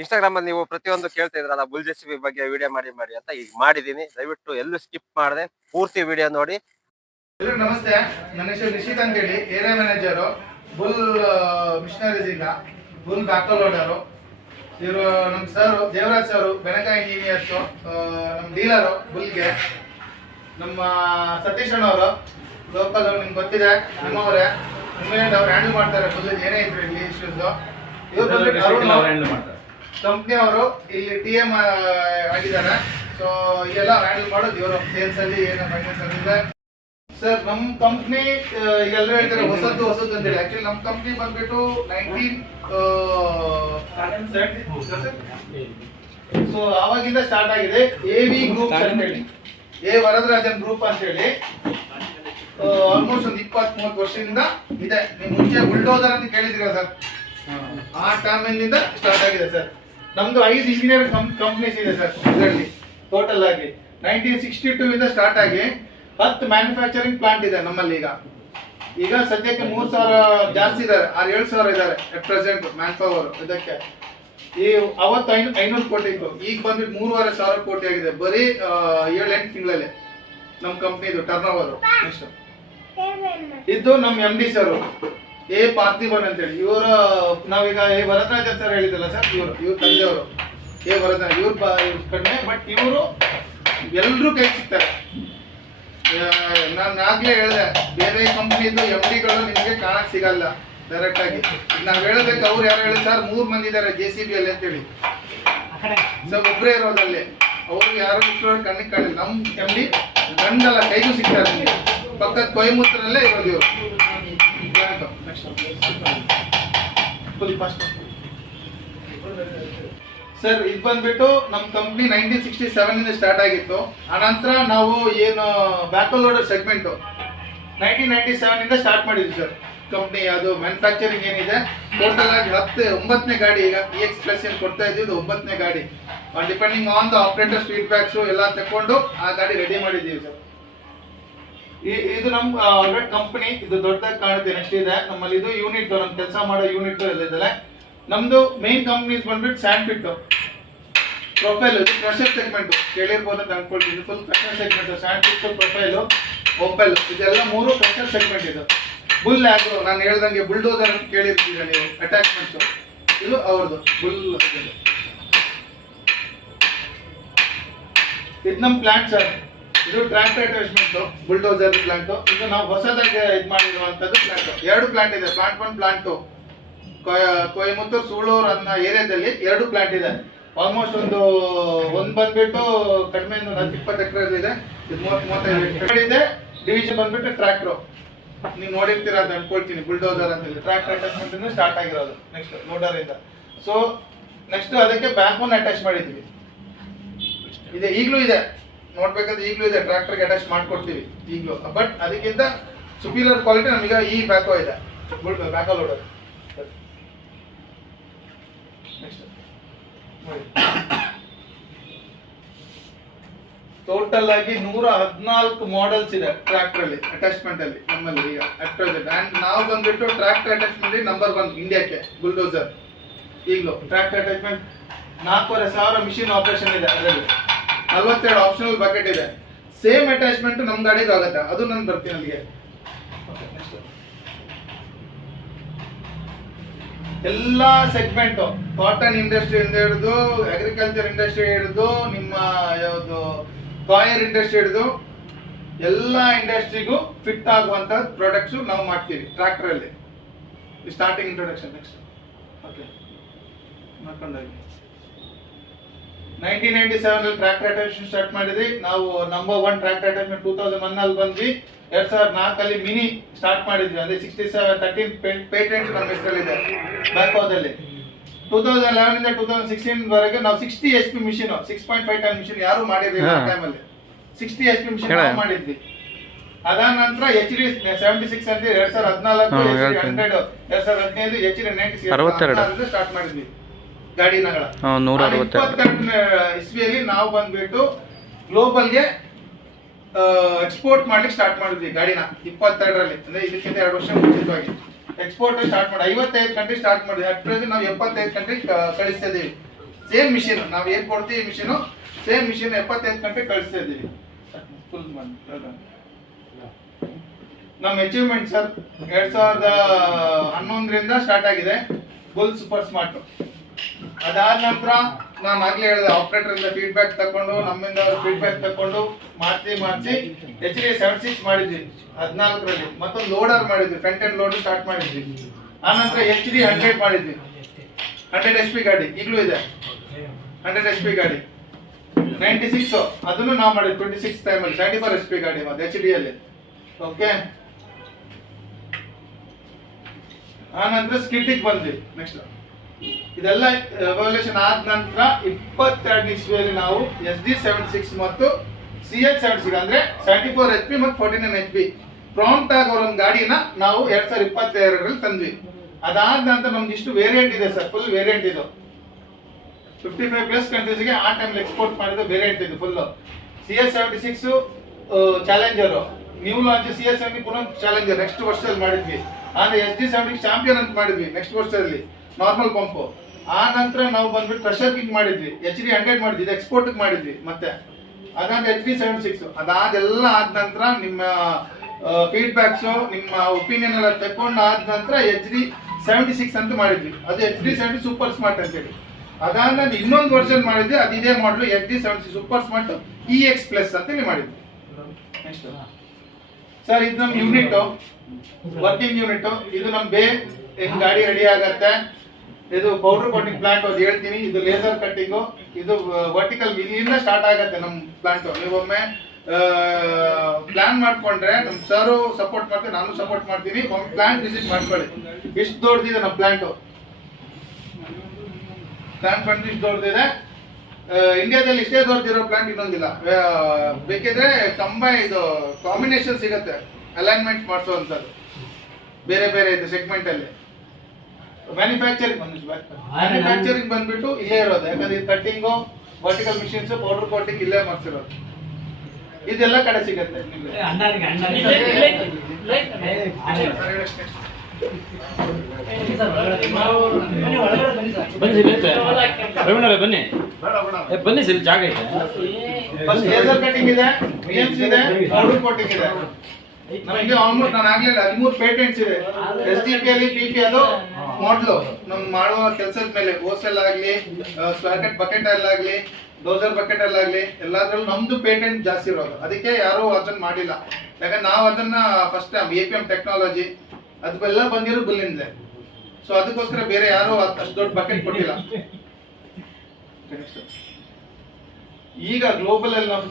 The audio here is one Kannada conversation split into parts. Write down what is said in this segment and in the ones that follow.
ಇನ್ಸ್ಟಾಗ್ರಾಮ್ ಅಲ್ಲಿ ನೀವು ಪ್ರತಿಯೊಂದು ಕೇಳ್ತಾ ಇದ್ರಲ್ಲ ಬುಲ್ ಜೆಸಿಬಿ ಬಗ್ಗೆ ವಿಡಿಯೋ ಮಾಡಿ ಅಂತ ಈಗ ಮಾಡಿದೀನಿ. ದಯವಿಟ್ಟು ಎಲ್ಲೂ ಸ್ಕಿಪ್ ಮಾಡದೆ ಪೂರ್ತಿ ವಿಡಿಯೋ ನೋಡಿ. ಎಲ್ಲರಿಗೂ ನಮಸ್ತೆ. ನನ್ನ ಹೆಸರು ನಿಶಿತ್ ಅಂತೇಳಿ, ಏರಿಯಾ ಮ್ಯಾನೇಜರು ಬುಲ್ ಮಿಷನರೀಸ್ ಇಂದ, ಬುಲ್ ಬ್ಯಾಕ್ ಲೋಡರು. ಇವರು ನಮ್ಮ sir Devaraj sir, Benaka engineers, ನಮ್ಮ ಡೀಲರು ಬುಲ್ಗೆ. ನಮ್ಮ ಸತೀಶ್ ಅಣ್ಣವರು ಲೋಕಲ್, ನಿಮ್ಗೆ ಗೊತ್ತಿದೆ, ನಿಮ್ಮವರೇ ಇಂಗ್ಲೆಂಡ್ ಅವ್ರು ಹ್ಯಾಂಡಲ್ ಮಾಡ್ತಾರೆ ಬುಲ್ ಏನೇ ಇದ್ರು ಇಲ್ಲಿ ಇಶ್ಯೂಸು. ಇವ್ರು ಬಂದ್ಬಿಟ್ಟು ಕಂಪ್ನಿ ಅವರು ಇಲ್ಲಿ TM ಆಗಿದ್ದಾರೆ. ಸೊ ಇದೆಲ್ಲ ಹ್ಯಾಂಡಲ್ ಮಾಡೋದು ಇವರು. ಸೇಲ್ಸ್ ಅಲ್ಲಿ ಏನೋ ಫೈನಾನ್ಸ್ ಅಲ್ಲಿ ಇದೆ ಸರ್. ನಮ್ಮ ಕಂಪ್ನಿ ಎಲ್ಲರೂ ಹೇಳ್ತಾರೆ ಹೊಸದು ಅಂತೇಳಿ. ಆಕ್ಚುಲಿ ನಮ್ಮ ಕಂಪ್ನಿ ಬಂದ್ಬಿಟ್ಟು 1970. ಸೊ ಆವಾಗಿಂದ ಸ್ಟಾರ್ಟ್ ಆಗಿದೆ. AV ಗ್ರೂಪ್ ಅಂತೇಳಿ, A ವರದರಾಜನ್ ಗ್ರೂಪ್ ಅಂತೇಳಿ. ಆಲ್ಮೋಸ್ಟ್ ಒಂದು 20-30 ವರ್ಷದಿಂದ ಇದೆ. ನೀವು ಮುಂಚೆ ಬುಲ್ಡೋಸರ್ ಅಂತ ಕೇಳಿದಿರ ಸರ್, ಆ ಟೈಮಿಂದ ಸ್ಟಾರ್ಟ್ ಆಗಿದೆ ಸರ್. ನಮ್ದು 5 ಇಂಜಿನಿಯರ್ ಕಂಪ್ನೀಸ್ ಇದೆ ಸರ್ ಇದರಲ್ಲಿ. ಟೋಟಲ್ ಆಗಿ 1962 ಇಂದ ಸ್ಟಾರ್ಟ್ ಆಗಿ 10 ಮ್ಯಾನುಫ್ಯಾಕ್ಚರಿಂಗ್ ಪ್ಲಾಂಟ್ ಇದೆ ನಮ್ಮಲ್ಲಿ. ಈಗ ಸದ್ಯಕ್ಕೆ 3,000 ಜಾಸ್ತಿ ಇದ್ದಾರೆ, 6-7,000 ಇದ್ದಾರೆ ಅಟ್ ಪ್ರೆಸೆಂಟ್ ಮ್ಯಾನ್ ಪವರ್ ಇದಕ್ಕೆ. ಈ ಅವತ್ತು 500 ಕೋಟಿ ಇತ್ತು, ಈಗ ಬಂದ್ಬಿಟ್ಟು 3,500 ಕೋಟಿ ಆಗಿದೆ ಬರೀ 7-8 ತಿಂಗಳಲ್ಲಿ ನಮ್ಮ ಕಂಪ್ನಿದು ಟರ್ನ್ ಓವರ್. ನೆಕ್ಸ್ಟ್ ಇದು ನಮ್ಮ MD ಸರ್ A ಪಾರ್ಥಿವನ್ ಅಂತೇಳಿ. ಇವರು ನಾವೀಗ ವರದರಾಜನ್ ಸರ್ ಹೇಳಿದಲ್ಲ ಸರ್, ಇವ್ರ ತಂದೆಯವರು A ವರದರಾಜನ್. ಇವ್ರ ಕಡಿಮೆ, ಬಟ್ ಇವರು ಎಲ್ಲರೂ ಕೈ ಸಿಗ್ತಾರೆ. ನಾನು ಆಗ್ಲೇ ಹೇಳಿದೆ, ಬೇರೆ ಕಂಪ್ನಿದು MDಗಳು ನಿಮಗೆ ಕಾಣಕ್ ಸಿಗಲ್ಲ ಡೈರೆಕ್ಟ್ ಆಗಿ. ನಾವ್ ಹೇಳೋದಕ್ಕೆ ಅವ್ರು ಯಾರು ಹೇಳಿ ಸರ್, 3 ಮಂದಿ ಇದ್ದಾರೆ JCB ಅಲ್ಲಿ ಅಂತೇಳಿ. ಸರ್ ಒಬ್ಬರೇ ಇರೋದಲ್ಲಿ, ಅವ್ರು ಯಾರು ಕಣ್ಣಿಗೆ ಕಾಣಿಲ್ಲ. ನಮ್ಮ MD ಗಂಡಲ್ಲ ಕೈಗೂ ಸಿಗ್ತಾರೆ ನಿಮಗೆ. ಪಕ್ಕದ ಕೊಯಮತ್ತೂರಲ್ಲೇ ಇರೋದು ಇವರು. ಸರ್ ಇದು ಬಂದ್ಬಿಟ್ಟು ನಮ್ಮ ಕಂಪ್ನಿ 1967 ಇಂದ ಸ್ಟಾರ್ಟ್ ಆಗಿತ್ತು. ಆನಂತರ ನಾವು ಏನು ಬ್ಯಾಕ್ ಲೋಡರ್ ಸೆಗ್ಮೆಂಟ್ 1997 ಇಂದ ಸ್ಟಾರ್ಟ್ ಮಾಡಿದ್ವಿ ಸರ್ ಕಂಪ್ನಿ. ಅದು ಮ್ಯಾನುಫ್ಯಾಕ್ಚರಿಂಗ್ ಏನಿದೆ ಟೋಟಲ್ ಆಗಿ 9ನೇ ಗಾಡಿ. ಈಗ EX ಪ್ಲಸ್ ಏನು ಕೊಡ್ತಾ ಇದ್ದೀವಿ 9ನೇ ಗಾಡಿ. ಡಿಪೆಂಡಿಂಗ್ ಆನ್ ದ ಆಪರೇಟರ್ಸ್ ಫೀಡ್ಬ್ಯಾಕ್ಸು ಎಲ್ಲ ತಗೊಂಡು ಆ ಗಾಡಿ ರೆಡಿ ಮಾಡಿದ್ದೀವಿ ಸರ್. ಇದು ನಮ್ಮ ಕಂಪನಿ. ಇದು ದೊಡ್ಡದಾಗಿ ಕಾಣುತ್ತೆ. ನೆಕ್ಸ್ಟ್ ಇದೆ ನಮ್ಮಲ್ಲಿ ಇದು ಯೂನಿಟ್, ನಮ್ಮ ಕೆಲಸ ಮಾಡೋ ಯೂನಿಟ್ ಎಲ್ಲ ಇದ್ದಾರೆ. ನಮ್ದು ಮೇನ್ ಕಂಪ್ನೀಸ್ ಬಂದ್ಬಿಟ್ಟು ಸ್ಯಾಂಡ್ ಫಿಟ್, ಪ್ರೊಫೈಲ್, ಇದು ಕ್ರಷರ್ ಸೆಗ್ಮೆಂಟ್ ಕೇಳಿರ್ಬೋದು ಅಂತ ಅನ್ಕೊಳ್ತೀನಿ. Full crusher segment, sand fit, profile, ಓಪೆಲ್, ಇದೆಲ್ಲ 3 ಕ್ರಷರ್ ಸೆಗ್ಮೆಂಟ್. ಇದು ಬುಲ್ ಆಗ್ರೋ ನಾನು ಹೇಳ್ದಂಗೆ ಬುಲ್ಡೋಸರ್ ಅಂತ ಕೇಳಿರ್ತೀರ ನೀವು, ಅಟ್ಯಾಚ್ಮೆಂಟ್ಸು. ಇದು ಅವ್ರದ್ದು ಬುಲ್. ಇದು ನಮ್ಮ ಪ್ಲಾಂಟ್ ಸರ್. ಇದು ಟ್ರ್ಯಾಕ್ಟರ್ ಅಟ್ಯಾಚ್ಮೆಂಟ್ ಬುಲ್ಡೋಸರ್ ಪ್ಲಾಂಟು. ಇದು ನಾವು ಹೊಸದಾಗಿ ಇದು ಮಾಡಿರುವಂಥದ್ದು ಪ್ಲಾಂಟು. 2 ಪ್ಲಾಂಟ್ ಇದೆ. Plant 1, plant 2. ಕೊಯಮತ್ತೂರು, ಸೂಳೂರು ಅನ್ನೋ ಏರಿಯಾದಲ್ಲಿ 2 ಪ್ಲಾಂಟ್ ಇದೆ. ಆಲ್ಮೋಸ್ಟ್ ಒಂದು ಬಂದ್ಬಿಟ್ಟು ಕಡಿಮೆ 20 ಎಕರೆ ಇದೆ. ಇದು 30-35 ಎಕರೆ ಇದೆ. ಡಿವಿಷನ್ ಬಂದ್ಬಿಟ್ಟು ಟ್ರ್ಯಾಕ್ಟ್ರು, ನೀವು ನೋಡಿರ್ತೀರ ಅಂತ ಅನ್ಕೊಳ್ತೀನಿ. ಬುಲ್ಡೋಸರ್ ಅಂತ ಹೇಳಿ ಟ್ರ್ಯಾಕ್ಟರ್ ಅಟ್ಯಾಚ್ಮೆಂಟ್ ಇಂದ ಸ್ಟಾರ್ಟ್ ಆಗಿರೋದು. ನೆಕ್ಸ್ಟ್ ಲೋಡರ್ ಇಂದ. ಸೊ ನೆಕ್ಸ್ಟ್ ಅದಕ್ಕೆ ಬ್ಯಾಕ್ ಬೋನ್ ಅಟ್ಯಾಚ್ ಮಾಡಿದ್ವಿ. ಇದೆ, ಈಗಲೂ ಇದೆ, ನೋಡ್ಬೇಕಾದ್ರೆ ಈಗಲೂ ಇದೆ. ಟ್ರ್ಯಾಕ್ಟರ್ಗೆ ಅಟ್ಯಾಚ್ ಮಾಡ್ಕೊಡ್ತೀವಿ ಈಗಲೂ. ಬಟ್ ಅದಕ್ಕಿಂತ ಸುಪೀರಿಯರ್ ಕ್ವಾಲಿಟಿ ನಮೀಗ ಈ ಬ್ಯಾಕೋ ಇದೆ, ಬ್ಯಾಕೋ ಲೋಡರ್. ನೆಕ್ಸ್ಟ್ ಟೋಟಲ್ ಆಗಿ 114 ಮಾಡೆಲ್ಸ್ ಇದೆ ಟ್ರ್ಯಾಕ್ಟರ್ ಅಲ್ಲಿ, ಅಟ್ಯಾಚ್ಮೆಂಟ್ ಅಲ್ಲಿ ನಮ್ಮಲ್ಲಿ ಈಗ ಅಟ್ ಪ್ರೆಸೆಂಟ್. ಅಂಡ್ ನಾವು ಬಂದ್ಬಿಟ್ಟು ಟ್ರ್ಯಾಕ್ಟರ್ ಅಟ್ಯಾಚ್ಮೆಂಟ್ ನಂಬರ್ 1 ಇಂಡಿಯಾಕ್ಕೆ ಬುಲ್ಡೋಸರ್. ಈಗಲೂ ಟ್ರ್ಯಾಕ್ಟರ್ ಅಟ್ಯಾಚ್ಮೆಂಟ್ 4,500 ಮಿಷಿನ್ ಆಪರೇಷನ್ ಇದೆ. ಅದರಲ್ಲಿ 42 ಆಪ್ಷನಲ್ ಬಕೆಟ್ ಇದೆ. ಸೇಮ್ ಅಟ್ಯಾಚ್ಮೆಂಟ್ ನಮ್ಮ ಗಾಡಿಗೆ ಆಗುತ್ತೆ. ಅದು ನಾನು ಬರ್ತೀನಿ ಅಲ್ಲಿಗೆ. ಎಲ್ಲ ಸೆಗ್ಮೆಂಟು, ಕಾಟನ್ ಇಂಡಸ್ಟ್ರಿಯಿಂದ ಹಿಡಿದು, ಅಗ್ರಿಕಲ್ಚರ್ ಇಂಡಸ್ಟ್ರಿ ಹಿಡಿದು, ನಿಮ್ಮ ಯಾವುದು ಕಾಯರ್ ಇಂಡಸ್ಟ್ರಿ ಹಿಡಿದು ಎಲ್ಲ ಇಂಡಸ್ಟ್ರಿಗೂ ಫಿಟ್ ಆಗುವಂಥ ಪ್ರಾಡಕ್ಟ್ಸು ನಾವು ಮಾಡ್ತೀವಿ ಟ್ರ್ಯಾಕ್ಟರಲ್ಲಿ. Starting introduction. ನೆಕ್ಸ್ಟ್ ಓಕೆ ಮಾಡ್ಕೊಂಡಾಗಿ 1997 ಟ್ರ್ಯಾಕ್ಟರ್ ಅಟ್ಯಾಚ್ಮೆಂಟ್ ಸ್ಟಾರ್ಟ್ ಮಾಡಿದ್ವಿ ನಾವು. ನಂಬರ್ 1 ಟ್ರ್ಯಾಕ್ಟರ್ ಅಟ್ಯಾಚ್ಮೆಂಟ್ 2001 ಅಲ್ಲಿ ಬಂದ್ವಿ. 2004 ಮಿನಿ ಸ್ಟಾರ್ಟ್ ಮಾಡಿದ್ವಿ. ಅಂದ್ರೆ 6713 ಪೇಟೆಂಟ್ ನಮ್ಮ ಹೆಸರಲ್ಲಿದೆ ಬ್ಯಾಕೋದಲ್ಲಿ. 2011 ಇಂದ 2016 ವರೆಗೆ ನಾವು 60 HP ಮಿಷಿನ್, 6.5 ಟನ್ ಮಿಷಿನ್ ಯಾರು ಮಾಡಿದ್ವಿ ಆ ಟೈಮಲ್ಲಿ. 60 HP ಮಿಷಿನ್ ಮಾಡಿದ್ವಿ. ಅದಾದ ನಂತರ HD 76 ಅಂತ 2014, HD 100, 2015, HD 96 ಸ್ಟಾರ್ಟ್ ಮಾಡಿದ್ವಿ ಗಾಡಿನಗಳ. 122 ಇಸ್ವಿಯಲ್ಲಿ ನಾವು ಬಂದ್ಬಿಟ್ಟು ಗ್ಲೋಬಲ್ಗೆ ಎಕ್ಸ್ಪೋರ್ಟ್ ಮಾಡ್ಲಿಕ್ಕೆ ಸ್ಟಾರ್ಟ್ ಮಾಡಿದ್ವಿ ಗಾಡಿನ. 22ರಲ್ಲಿ, ಅಂದ್ರೆ ಇದಕ್ಕಿಂತ 2 ವರ್ಷ ಮುಂಚಿತವಾಗಿ ಎಕ್ಸ್ಪೋರ್ಟ್ ಸ್ಟಾರ್ಟ್ ಮಾಡಿ 55 ಕಂಟ್ರಿ ಸ್ಟಾರ್ಟ್ ಮಾಡಿದ್ವಿ. ಅಟ್ ಪ್ರೆಸೆಂಟ್ ನಾವು 75 ಕಂಟ್ರಿ ಕಳಿಸ್ತಾ ಇದೀವಿ ಸೇಮ್ ಮಿಷಿನ್ ನಾವು ಏನ್ ಕೊಡ್ತೀವಿ ಮಿಷಿನು ಸೇಮ್ ಮಿಷಿನ್ 75 ಗಂಟೆ ಕಳಿಸ್ತಾ ಇದ್ದೀವಿ. ಫುಲ್ ನಮ್ಮ ಅಚೀವ್ಮೆಂಟ್ ಸರ್ 2011ರಿಂದ ಸ್ಟಾರ್ಟ್ ಆಗಿದೆ ಬುಲ್ ಸೂಪರ್ ಸ್ಮಾರ್ಟ್. ಅದಾದ ನಂತರ ನಾನು ಆಗ್ಲೇ ಹೇಳಿದೆ ಆಪರೇಟರ್ ಇಂದ ಫೀಡ್ಬ್ಯಾಕ್ ತಕೊಂಡು ನಮ್ಮಿಂದ ಫೀಡ್ಬ್ಯಾಕ್ ತಕೊಂಡು ಮಾಡಿಸಿ HD 76 ಮಾಡಿದ್ವಿ 14ರಲ್ಲಿ. ಮತ್ತೊಂದು ಲೋಡರ್ ಮಾಡಿದ್ವಿ, ಫ್ರಂಟ್ ಎಂಡ್ ಲೋಡರ್ ಸ್ಟಾರ್ಟ್ ಮಾಡಿದ್ವಿ. ಆನಂತರ HD 100 ಮಾಡಿದ್ವಿ, 100 HP ಗಾಡಿ ಈಗಲೂ ಇದೆ. 100 HP ಗಾಡಿ 96 ಅದನ್ನು ನಾವು ಮಾಡಿದ್ವಿ 26 ಟೈಮಲ್ಲಿ 74 HP ಗಾಡಿ ಮತ್ತೆ HD ಅಲ್ಲಿ. ಓಕೆ, ಆನಂತರ ಸ್ಕಿಟ್ಟಿಗೆ ಬಂದ್ವಿ. ನೆಕ್ಸ್ಟ್ ಇದೆಲ್ಲ ಎವಾಲ್ಯೂಷನ್ ಆದ ನಂತರ 22 ಇಸ್ವಿಯಲ್ಲಿ ನಾವು SD 76 ಮತ್ತು CH 76 ಅಂದ್ರೆ 74 HP ಮತ್ತು 49 HP ಪ್ರಾಂಪ್ಟ್ ಆಗಿ ಒಂದು ಗಾಡಿನ ನಾವು 2022ರಲ್ಲಿ ತಂದ್ವಿ. ಅದಾದ ನಂತರ ನಮ್ದು ಇಷ್ಟು ವೇರಿಯಂಟ್ ಇದೆ ಸರ್, ಫುಲ್ ವೇರಿಯಂಟ್ ಇದು 55+ ಕಂಟ್ರೀಸ್ಗೆ ಆ ಟೈಮ್ ಎಕ್ಸ್ಪೋರ್ಟ್ ಮಾಡಿದ ವೇರಿಯಂಟ್ ಇದು full. CH 76 challenger, new launch CH 70 ಪುನಃ ಚಾಲೆಂಜರ್ ನೆಕ್ಸ್ಟ್ ವರ್ಷದಲ್ಲಿ ಮಾಡಿದ್ವಿ. ಆದ್ರೆ SD 70 ಚಾಂಪಿಯನ್ ಅಂತ ಮಾಡಿದ್ವಿ ನೆಕ್ಸ್ಟ್ ವರ್ಷದಲ್ಲಿ ನಾರ್ಮಲ್ ಪಂಪು. ಆ ನಂತರ ನಾವು ಬಂದ್ಬಿಟ್ಟು ಪ್ರೆಷರ್ ಕಿಂಗ್ ಮಾಡಿದ್ವಿ, HD 100 ಮಾಡಿದ್ವಿ, ಇದು ಎಕ್ಸ್ಪೋರ್ಟ್ ಮಾಡಿದ್ವಿ. ಮತ್ತೆ ಅದಾದ HD 76 ಅದಾದೆಲ್ಲ ಆದ ನಂತರ ನಿಮ್ಮ ಫೀಡ್ಬ್ಯಾಕ್ಸು ನಿಮ್ಮ ಒಪಿನಿಯನ್ ಎಲ್ಲ ತಗೊಂಡು ಆದ ನಂತರ HD 76 ಅಂತ ಮಾಡಿದ್ವಿ. ಅದು HD 70 ಸೂಪರ್ ಸ್ಮಾರ್ಟ್ ಅಂತೇಳಿ. ಅದಾದ ಇನ್ನೊಂದು ವರ್ಷನ್ ಮಾಡಿದ್ವಿ, ಅದು ಇದೇ ಮಾಡಲು HD 70 super smart EX plus ಅಂತೇಳಿ ಮಾಡಿದ್ವಿ. ನೆಕ್ಸ್ಟ್ ಸರ್ ಇದು ನಮ್ಮ ಯೂನಿಟ್, ವರ್ಕಿಂಗ್ ಯೂನಿಟ್. ಇದು ನಮ್ಮ ಹೆಂಗ್ ಗಾಡಿ ರೆಡಿ ಆಗತ್ತೆ. ಇದು ಪೌಡರ್ ಕೋಟಿಂಗ್ ಪ್ಲಾಂಟ್ ಅದು ಹೇಳ್ತೀನಿ. ಇದು ಲೇಸರ್ ಕಟ್ಟಿಂಗು, ಇದು ವರ್ಟಿಕಲ್ ಇಲ್ಲಿಂದ ಸ್ಟಾರ್ಟ್ ಆಗತ್ತೆ ನಮ್ಮ ಪ್ಲಾಂಟ್. ನೀವೊಮ್ಮೆ ಪ್ಲಾನ್ ಮಾಡ್ಕೊಂಡ್ರೆ ನಮ್ಮ ಸರ್ ಸಪೋರ್ಟ್ ಮಾಡ್ತೀನಿ, ನಾನು ಸಪೋರ್ಟ್ ಮಾಡ್ತೀನಿ. ಒಮ್ಮೆ ಪ್ಲಾಂಟ್ ವಿಸಿಟ್ ಮಾಡ್ಕೊಳ್ಳಿ. ಇಷ್ಟು ದೊಡ್ಡದಿದೆ ನಮ್ಮ ಪ್ಲಾಂಟ್ ಬಂದು ಇಷ್ಟು ದೊಡ್ಡದಿದೆ. ಇಂಡಿಯಾದಲ್ಲಿ ಇಷ್ಟೇ ದೊಡ್ಡದಿರೋ ಪ್ಲಾಂಟ್ ಇನ್ನೊಂದಿಲ್ಲ. ಬೇಕಿದ್ರೆ ಇದು ಕಾಂಬಿನೇಷನ್ ಸಿಗುತ್ತೆ, ಅಲೈನ್ಮೆಂಟ್ ಮಾಡಿಸುವಂಥದ್ದು ಬೇರೆ ಬೇರೆ ಇದೆ ಸೆಗ್ಮೆಂಟ್ ಅಲ್ಲಿ. ಮ್ಯಾನುಫ್ಯಾಕ್ಚರಿಂಗ್ ಬಂದ್ಬಿಟ್ಟು ಇಲ್ಲೇ ಇರೋದು, ಯಾಕಂದ್ರೆ cutting vertical machines powder coating ಇಲ್ಲೇ ಮಾಡ್ಸಿರೋದು. ಇದೆಲ್ಲ ಕಡೆ ಸಿಗುತ್ತೆ ನಿಮ್ಗೆ. ಬನ್ನಿ ಸರ್, ಜಾಗ ಇದೆ. ಫಸ್ಟ್ ಲೇಸರ್ ಕಟಿಂಗ್ ಇದೆ, BMC ಇದೆ, ಪೌಡರ್ ಕೋಟಿಂಗ್ ಇದೆ. ನಮಗೆ ಆಲ್ಮೋಸ್ಟ್ ನಾನು ಆಗ್ಲಿಲ್ಲ 13 ಪೇಟೆಂಟ್ಸ್ ಇದೆ. SDP ಅಲ್ಲಿ PP ಅದು ಮಾಡಲು ನಮ್ ಮಾಡುವ ಕೆಲಸದ ಮೇಲೆ, ಓಸೆಲ್ ಆಗ್ಲಿ, ಸ್ಕ್ವೇರ್ ಕಟ್ ಬಕೆಟ್ ಅಲ್ಲಾಗ್ಲಿ, ಡೋಸರ್ ಬಕೆಟ್ ಅಲ್ಲಾಗ್ಲಿ ಎಲ್ಲಾದ್ರಲ್ಲೂ ನಮ್ದು ಪೇಟೆಂಟ್ ಜಾಸ್ತಿ ಇರೋದು. ಅದಕ್ಕೆ ಯಾರು ಅದನ್ನ ಮಾಡಿಲ್ಲ, ಯಾಕಂದ್ರೆ ನಾವು ಅದನ್ನ ಫಸ್ಟ್ APM ಟೆಕ್ನಾಲಜಿ ಅದೆಲ್ಲ ಬಂದಿರೋ ಬುಲ್ಲಿಂದೆ. ಸೊ ಅದಕ್ಕೋಸ್ಕರ ಬೇರೆ ಯಾರು ಅಷ್ಟು ದೊಡ್ಡ ಬಕೆಟ್ ಕೊಟ್ಟಿಲ್ಲ. ಈಗ ಗ್ಲೋಬಲ್ ಅಲ್ಲಿ ನಾವು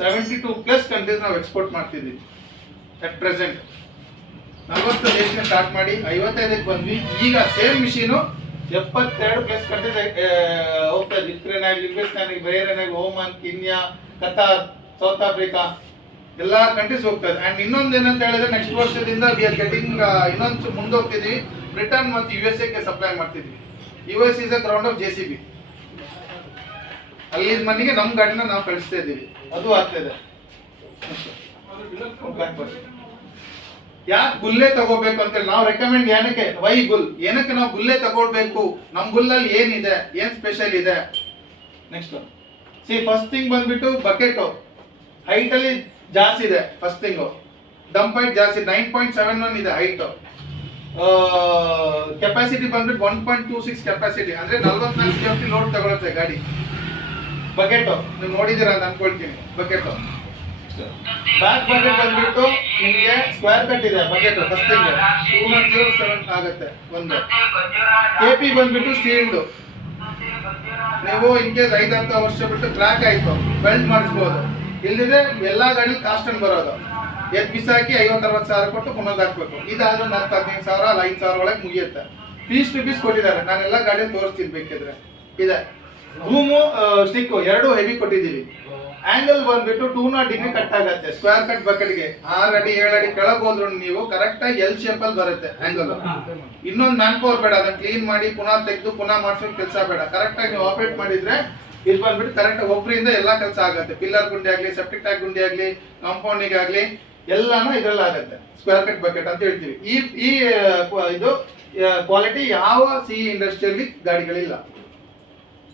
72+ ಕಂಟ್ರೀಸ್ ನಾವು ಎಕ್ಸ್ಪೋರ್ಟ್ ಮಾಡ್ತಿದ್ದೀವಿ ಅಟ್ ಪ್ರೆಸೆಂಟ್. 40 ದೇಶಕ್ಕೆ ಸ್ಟಾರ್ಟ್ ಮಾಡಿ 55ಕ್ಕೆ ಬಂದ್ವಿ. ಈಗ ಸೇಮ್ ಮಿಷಿನು 72+ ಕಂಟ್ರೀಸ್ ಹೋಗ್ತಾ ಇದೆ. ಯುಕ್ರೇನ್ ಆಗಲಿ, ಲಿಬಿಸ್ತಾನ್ ಆಗಲಿ, ಬಹರೇನ್ ಆಗಲಿ, ಓಮನ್, ಕಿನ್ಯಾ, ಕತಾರ್, ಸೌತ್ ಆಫ್ರಿಕಾ ಎಲ್ಲ ಕಂಟ್ರೀಸ್ ಹೋಗ್ತಾ ಇದೆ. ಅಂಡ್ ಇನ್ನೊಂದು ಏನಂತ ಹೇಳಿದ್ರೆ ನೆಕ್ಸ್ಟ್ ವರ್ಷದಿಂದ ವಿ ಆರ್ ಗೆಟಿಂಗ್ ಇನ್ನೊಂದು ಮುಂದೋಗ್ತಿದ್ವಿ. ಬ್ರಿಟನ್ ಮತ್ತು USA ಸಪ್ಲೈ ಮಾಡ್ತಿದ್ವಿ. US is a ground of JCB. ಅಲ್ಲಿ ಮನೆಗೆ ನಮ್ಮ ಗಾಡಿನ ನಾವು ಕಳಿಸ್ತಾ ಇದ್ದೀವಿ, ಅದು ಆಗ್ತಿದೆ. ಯಾಕೆ ಬುಲ್ಲೇ ತಗೋಬೇಕು ಅಂತ ನಾವು ರೆಕಮೆಂಡ್ ಏನಕ್ಕೆ, ವೈ ಬುಲ್, ಏನಕ್ಕೆ ನಾವು ಬುಲ್ಲೇ ತಗೊಳ್ಬೇಕು, ನಮ್ಮ ಬುಲ್ಲಲ್ಲಿ ಏನಿದೆ, ಏನ್ ಸ್ಪೆಷಲ್ ಇದೆ. ನೆಕ್ಸ್ಟ್ ಫಸ್ಟ್ ಥಿಂಗ್ ಬಂದ್ಬಿಟ್ಟು ಬಕೆಟ್ ಹೈಟ್ ಅಲ್ಲಿ ಜಾಸ್ತಿ ಇದೆ. ಫಸ್ಟ್ ಥಿಂಗು ಡಂಪ್ ಹೈಟ್ ಜಾಸ್ತಿ 9.71 ಇದೆ ಹೈಟ್. ಕೆಪಾಸಿಟಿ ಬಂದ್ಬಿಟ್ಟು 1.26 ಕೆಪಾಸಿಟಿ, ಅಂದ್ರೆ 44 KFT ಲೋಡ್ ತಗೊಳುತ್ತೆ ಗಾಡಿ. ಬಕೆಟ್ ನೀವು ನೋಡಿದ್ದೀರಾ ಅಂತ ಅನ್ಕೊಳ್ತೀನಿ. ಬಕೆಟ್ ಬ್ಯಾಕ್ ಬಕೆಟ್ ಬಂದ್ಬಿಟ್ಟು ನಿಮಗೆ ಸ್ಕ್ವೇರ್ ಕಟ್ ಇದೆ ಬಕೆಟ್. ಫಸ್ಟ್ ಥಿಂಗ್ 207 ಆಗುತ್ತೆ ಒಂದು. KP ಬಂದ್ಬಿಟ್ಟು ಸ್ಟೀಲ್ಡ್. ನೀವು ಇನ್ ಕೇಸ್ 5 ವರ್ಷ ಬಿಟ್ಟು ಕ್ರ್ಯಾಕ್ ಆಯ್ತು ಬೆಲ್ಟ್ ಮಾಡಿಸ್ಬೋದು. ಇಲ್ಲಿದೆ ಎಲ್ಲಾ ಗಾಡಿ ಕಾಸ್ಟ್ ಅನ್ ಬರೋದು. ಎದ್ ಬಿಸಾಕಿ 50-60 ಸಾವಿರ ಕೊಟ್ಟು ಪುನಃ ಹಾಕ್ಬೇಕು. ಇದಾದ್ರೆ 10-15 ಸಾವಿರ ಅಲ್ಲ 5 ಸಾವಿರ ಒಳಗೆ ಮುಗಿಯುತ್ತೆ. ಪೀಸ್ ಟು ಪೀಸ್ ಕೊಟ್ಟಿದ್ದಾರೆ, ನಾನು ಎಲ್ಲ ಗಾಡಿ ತೋರಿಸ್ತೀನಿ ಬೇಕಿದ್ರೆ. ಇದೆ ಬೂಮು ಸ್ಟಿಕ್ ಎರಡು ಹೆವಿ ಕೊಟ್ಟಿದ್ದೀವಿ. ಆಂಗಲ್ ಬಂದ್ಬಿಟ್ಟು 200 ಡಿಗ್ರಿ ಕಟ್ ಆಗುತ್ತೆ ಸ್ಕ್ವೇರ್ ಕಟ್ ಬಕೆಟ್ಗೆ. 6 ಅಡಿ 7 ಅಡಿ ಕೆಳಗೆ ಹೋದ್ರು ನೀವು ಕರೆಕ್ಟ್ ಆಗಿ L ಶೇಪ್ ಅಲ್ಲಿ ಬರುತ್ತೆ ಆಂಗಲ್. ಇನ್ನೊಂದು ಮ್ಯಾನ್ ಪವರ್ ಬೇಡ, ಅದನ್ನ ಕ್ಲೀನ್ ಮಾಡಿ ಪುನಃ ತೆಗೆದು ಪುನಃ ಮಾಡಿಸೋ ಕೆಲಸ ಬೇಡ. ಕರೆಕ್ಟ್ ಆಗಿ ನೀವು ಆಪರೇಟ್ ಮಾಡಿದ್ರೆ ಇದು ಬಂದ್ಬಿಟ್ಟು ಕರೆಕ್ಟ್ ಒಬ್ಬರಿಂದ ಎಲ್ಲಾ ಕೆಲಸ ಆಗುತ್ತೆ. ಪಿಲ್ಲರ್ ಗುಂಡಿ ಆಗ್ಲಿ, ಸೆಪ್ಟಿಕ್ ಟ್ಯಾಂಕ್ ಗುಂಡಿ ಆಗ್ಲಿ, ಕಾಂಪೌಂಡಿಂಗ್ ಆಗ್ಲಿ ಎಲ್ಲಾನು ಇದ್ರಲ್ಲಿ ಆಗುತ್ತೆ. ಸ್ಕ್ವೇರ್ ಕಟ್ ಬಕೆಟ್ ಅಂತ ಹೇಳ್ತೀವಿ. ಈ ಇದು ಕ್ವಾಲಿಟಿ ಯಾವ CE ಇಂಡಸ್ಟ್ರಿಯಲ್ಲಿ ಗಾಡಿಗಳಿಲ್ಲ.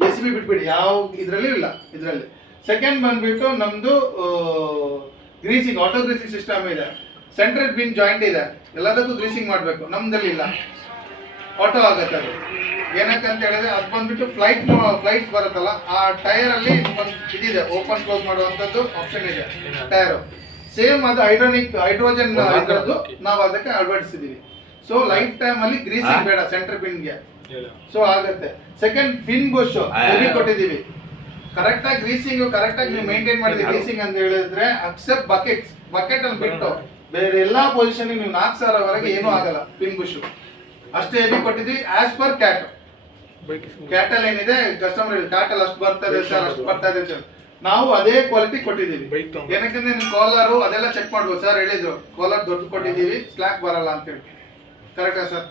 JCB ಬಿಟ್ಬಿಡಿ, ಯಾವ ಇದರಲ್ಲಿ ಇಲ್ಲ ಇದರಲ್ಲಿ. ಸೆಕೆಂಡ್ ಬಂದ್ಬಿಟ್ಟು ನಮ್ದು ಗ್ರೀಸಿಂಗ್, ಆಟೋ ಗ್ರೀಸಿಂಗ್ ಸಿಸ್ಟಮ್ ಇದೆ. ಸೆಂಟ್ರಲ್ ಬಿನ್ ಜಾಯಿಂಟ್ ಇದೆ, ಎಲ್ಲದಕ್ಕೂ ಗ್ರೀಸಿಂಗ್ ಮಾಡಬೇಕು. ನಮ್ದಲ್ಲಿ ಇಲ್ಲ, ಆಟೋ ಆಗುತ್ತೆ ಅದು. ಏನಕ್ಕಂತ ಹೇಳಿದ್ರೆ ಅದು ಬಂದ್ಬಿಟ್ಟು ಫ್ಲೈಟ್ ಬರುತ್ತಲ್ಲ, ಆ ಟೈರ್ ಅಲ್ಲಿ ಒಂದು ಇದಿದೆ, ಓಪನ್ ಕ್ಲೋಸ್ ಮಾಡುವಂಥದ್ದು ಆಪ್ಷನ್ ಇದೆ ಟೈರ್. ಸೇಮ್ ಅದು ಹೈಡ್ರೋಜನ್ ಇದ್ರದ್ದು ನಾವು ಅದಕ್ಕೆ ಅಳವಡಿಸಿದೀವಿ. ಸೊ ಲೈಫ್ ಟೈಮ್ ಅಲ್ಲಿ ಗ್ರೀಸಿಂಗ್ ಬೇಡ ಸೆಂಟರ್ ಪಿನ್ಗೆ, ಸೊ ಆಗುತ್ತೆ. ಸೆಕೆಂಡ್ ಪಿನ್ ಬುಷ್ ಹೆವಿ ಕೊಟ್ಟಿದೀವಿ, ಕರೆಕ್ಟ್ ಆಗಿ ಗ್ರೀಸಿಂಗ್ ಕರೆಕ್ಟ್ ಆಗಿ ನೀವು ಮೇಂಟೈನ್ ಮಾಡಿದ್ರಿ. ಗ್ರೀಸಿಂಗ್ ಅಂತ ಹೇಳಿದ್ರೆ ಅಕ್ಸೆಪ್ಟ್ ಬಕೆಟ್ ಅಲ್ಲಿ ಬಿಟ್ಟು ಬೇರೆ ಎಲ್ಲಾ ಪೊಸಿಷನ್ ನೀವು 4,000 ವರೆಗೆ ಏನೂ ಆಗಲ್ಲ. ಪಿನ್ ಬುಷ್ ಅಷ್ಟೇ ಹೆವಿ ಕೊಟ್ಟಿದ್ವಿ. ಆಸ್ ಪರ್ ಕ್ಯಾಟಲ್ ಏನಿದೆ ಕಸ್ಟಮರ್ ಕ್ಯಾಟಲ್ ಅಷ್ಟು ಬರ್ತದೆ ಸರ್, ಅಷ್ಟು ಬರ್ತದೆ ಸರ್, ನಾವು ಅದೇ ಕ್ವಾಲಿಟಿ ಕೊಟ್ಟಿದ್ದೀವಿ. ಏನಕ್ಕೆ ನಿಮ್ ಕಾಲರು ಅದೆಲ್ಲ ಚೆಕ್ ಮಾಡ್ಬೋದು ಸರ್, ಹೇಳಿದ್ರು ಕಾಲರ್ ದೊಡ್ಡ ಕೊಟ್ಟಿದ್ದೀವಿ, ಸ್ಲಾಕ್ ಬರಲ್ಲ ಅಂತ ಹೇಳಿ. ಕರೆಕ್ಟಾ ಸರ್?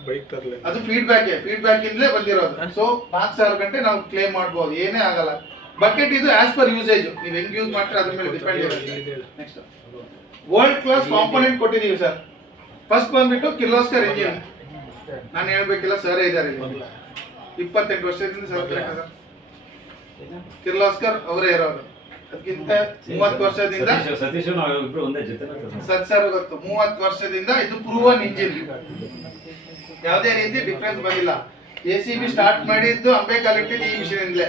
ಅದು ಫೀಡ್ಬ್ಯಾಕ್ ಇಂದಲೇ ಬಂದಿರೋದು. ಸೊ 4,000 ಗಂಟೆ ನಾವು ಕ್ಲೇಮ್ ಮಾಡ್ಬೋದು, ಏನೇ ಆಗಲ್ಲ. ಬಕೆಟ್ ಇದು ಆಸ್ ಪರ್ ಯೂಸೇಜ್, ನೀವು ಹೆಂಗ್ ಯೂಸ್ ಮಾಡ್ತೀರಾ ಅದ್ರ ಮೇಲೆ ಡಿಪೆಂಡ್ ಇರುತ್ತೆ. ನೆಕ್ಸ್ಟ್ ವರ್ಲ್ಡ್ ಕ್ಲಾಸ್ ಕಾಂಪೋನೆಂಟ್ ಕೊಟ್ಟಿದ್ದೀವಿ ಸರ್. ಫಸ್ಟ್ ಬಂದ್ಬಿಟ್ಟು ಕಿರ್ಲೋಸ್ಕರ್ ಇಂಜಿನ್, ನಾನು ಹೇಳ್ಬೇಕಿಲ್ಲ ಸರ್ ಇದ್ದಾರೆ 28 ವರ್ಷದಿಂದ ಸರ್. ಕರೆಕ್ಟಾ ಸರ್? ಕಿರ್ಲೋಸ್ಕರ್ ಅವರೇ ಇರೋದು. ಅದಕ್ಕಿಂತ 30 ವರ್ಷದಿಂದ ಸರ್ ಗೊತ್ತು, 30 ವರ್ಷದಿಂದ ಇದು ಪ್ರೂವನ್ ಇಂಜಿನ್, ಯಾವುದೇ ರೀತಿ ಡಿಫ್ರೆನ್ಸ್ ಬಂದಿಲ್ಲ. JCB ಸ್ಟಾರ್ಟ್ ಮಾಡಿದ್ದು ಅಂಬೇಕಾಲ್ ಇಟ್ಟಿದ್ದು ಈ ಮಿಷಿನ್ ಇಂದಲೇ,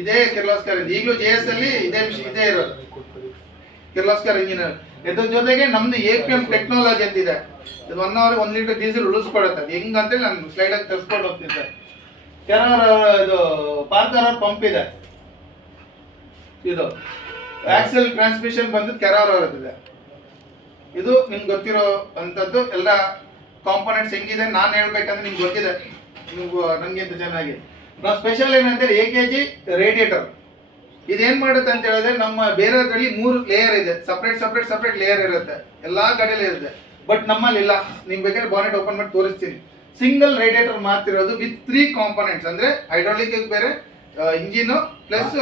ಇದೇ ಕಿರ್ಲೋಸ್ಕರ್. ಈಗಲೂ JS ಅಲ್ಲಿ ಇದೇ ಮಿಷಿನ್ ಇದೇ ಇರೋದು, ಕಿರ್ಲೋಸ್ಕರ್ ಇಂಜಿನಿಯರ್. ಇದ್ರ ಜೊತೆಗೆ ನಮ್ದು APM ಟೆಕ್ನಾಲಜಿ ಅಂತಿದೆ, ಇದು 1 ಅವರ್ 1 ಲೀಟರ್ ಡೀಸೆಲ್ ಉಳಿಸ್ಕೊಡುತ್ತೆ. ಅದು ಹೆಂಗಂತೇಳಿ ನಾನು ಸ್ಲೈಡ್ ಆಗಿ ತರಿಸ್ಕೊಂಡು ಹೋಗ್ತೀನಿ ಸರ್. ಇದು ಪಾರ್ಕರ್ ಪಂಪ್ ಇದೆ, ಇದು ಆಕ್ಸೆಲ್ ಟ್ರಾನ್ಸ್ಮಿಷನ್ ಬಂದು ಕೆರಾರ್ ಅವರದಿದೆ. ಇದು ನಿಮ್ಗೆ ಗೊತ್ತಿರೋ ಅಂಥದ್ದು. ಎಲ್ಲ ಕಾಂಪೋನೆಂಟ್ಸ್ ಹೆಂಗಿದೆ ನಾನು ಹೇಳ್ಬೇಕಂದ್ರೆ ನಿಮ್ಗೆ ಗೊತ್ತಿದೆ, ನೀವು ನನಗಿಂತ ಚೆನ್ನಾಗಿ. ನಾವು ಸ್ಪೆಷಲ್ ಏನಂತೇಳಿ AKG ರೇಡಿಯೇಟರ್. ಇದೇನ್ ಮಾಡುತ್ತೆ ಅಂತ ಹೇಳಿದ್ರೆ, ನಮ್ಮ ಬೇರೆದ್ರಲ್ಲಿ 3 ಲೇಯರ್ ಇದೆ, ಸಪ್ರೇಟ್ ಲೇಯರ್ ಇರುತ್ತೆ, ಎಲ್ಲಾ ಕಡೆಯಲ್ಲಿ ಇರುತ್ತೆ. ಬಟ್ ನಮ್ಮಲ್ಲಿ ಇಲ್ಲ. ನಿಮ್ ಬೇಕಾದ್ರೆ ಬಾನೆಟ್ ಓಪನ್ ಮಾಡಿ ತೋರಿಸ್ತೀನಿ. ಸಿಂಗಲ್ ರೇಡಿಯೇಟರ್ ಮಾತಿರೋದು ವಿತ್ 3 ಕಾಂಪೋನೆಂಟ್ಸ್, ಅಂದ್ರೆ ಹೈಡ್ರಾಲಿಕ್ ಬೇರೆ, ಇಂಜಿನ್ ಪ್ಲಸ್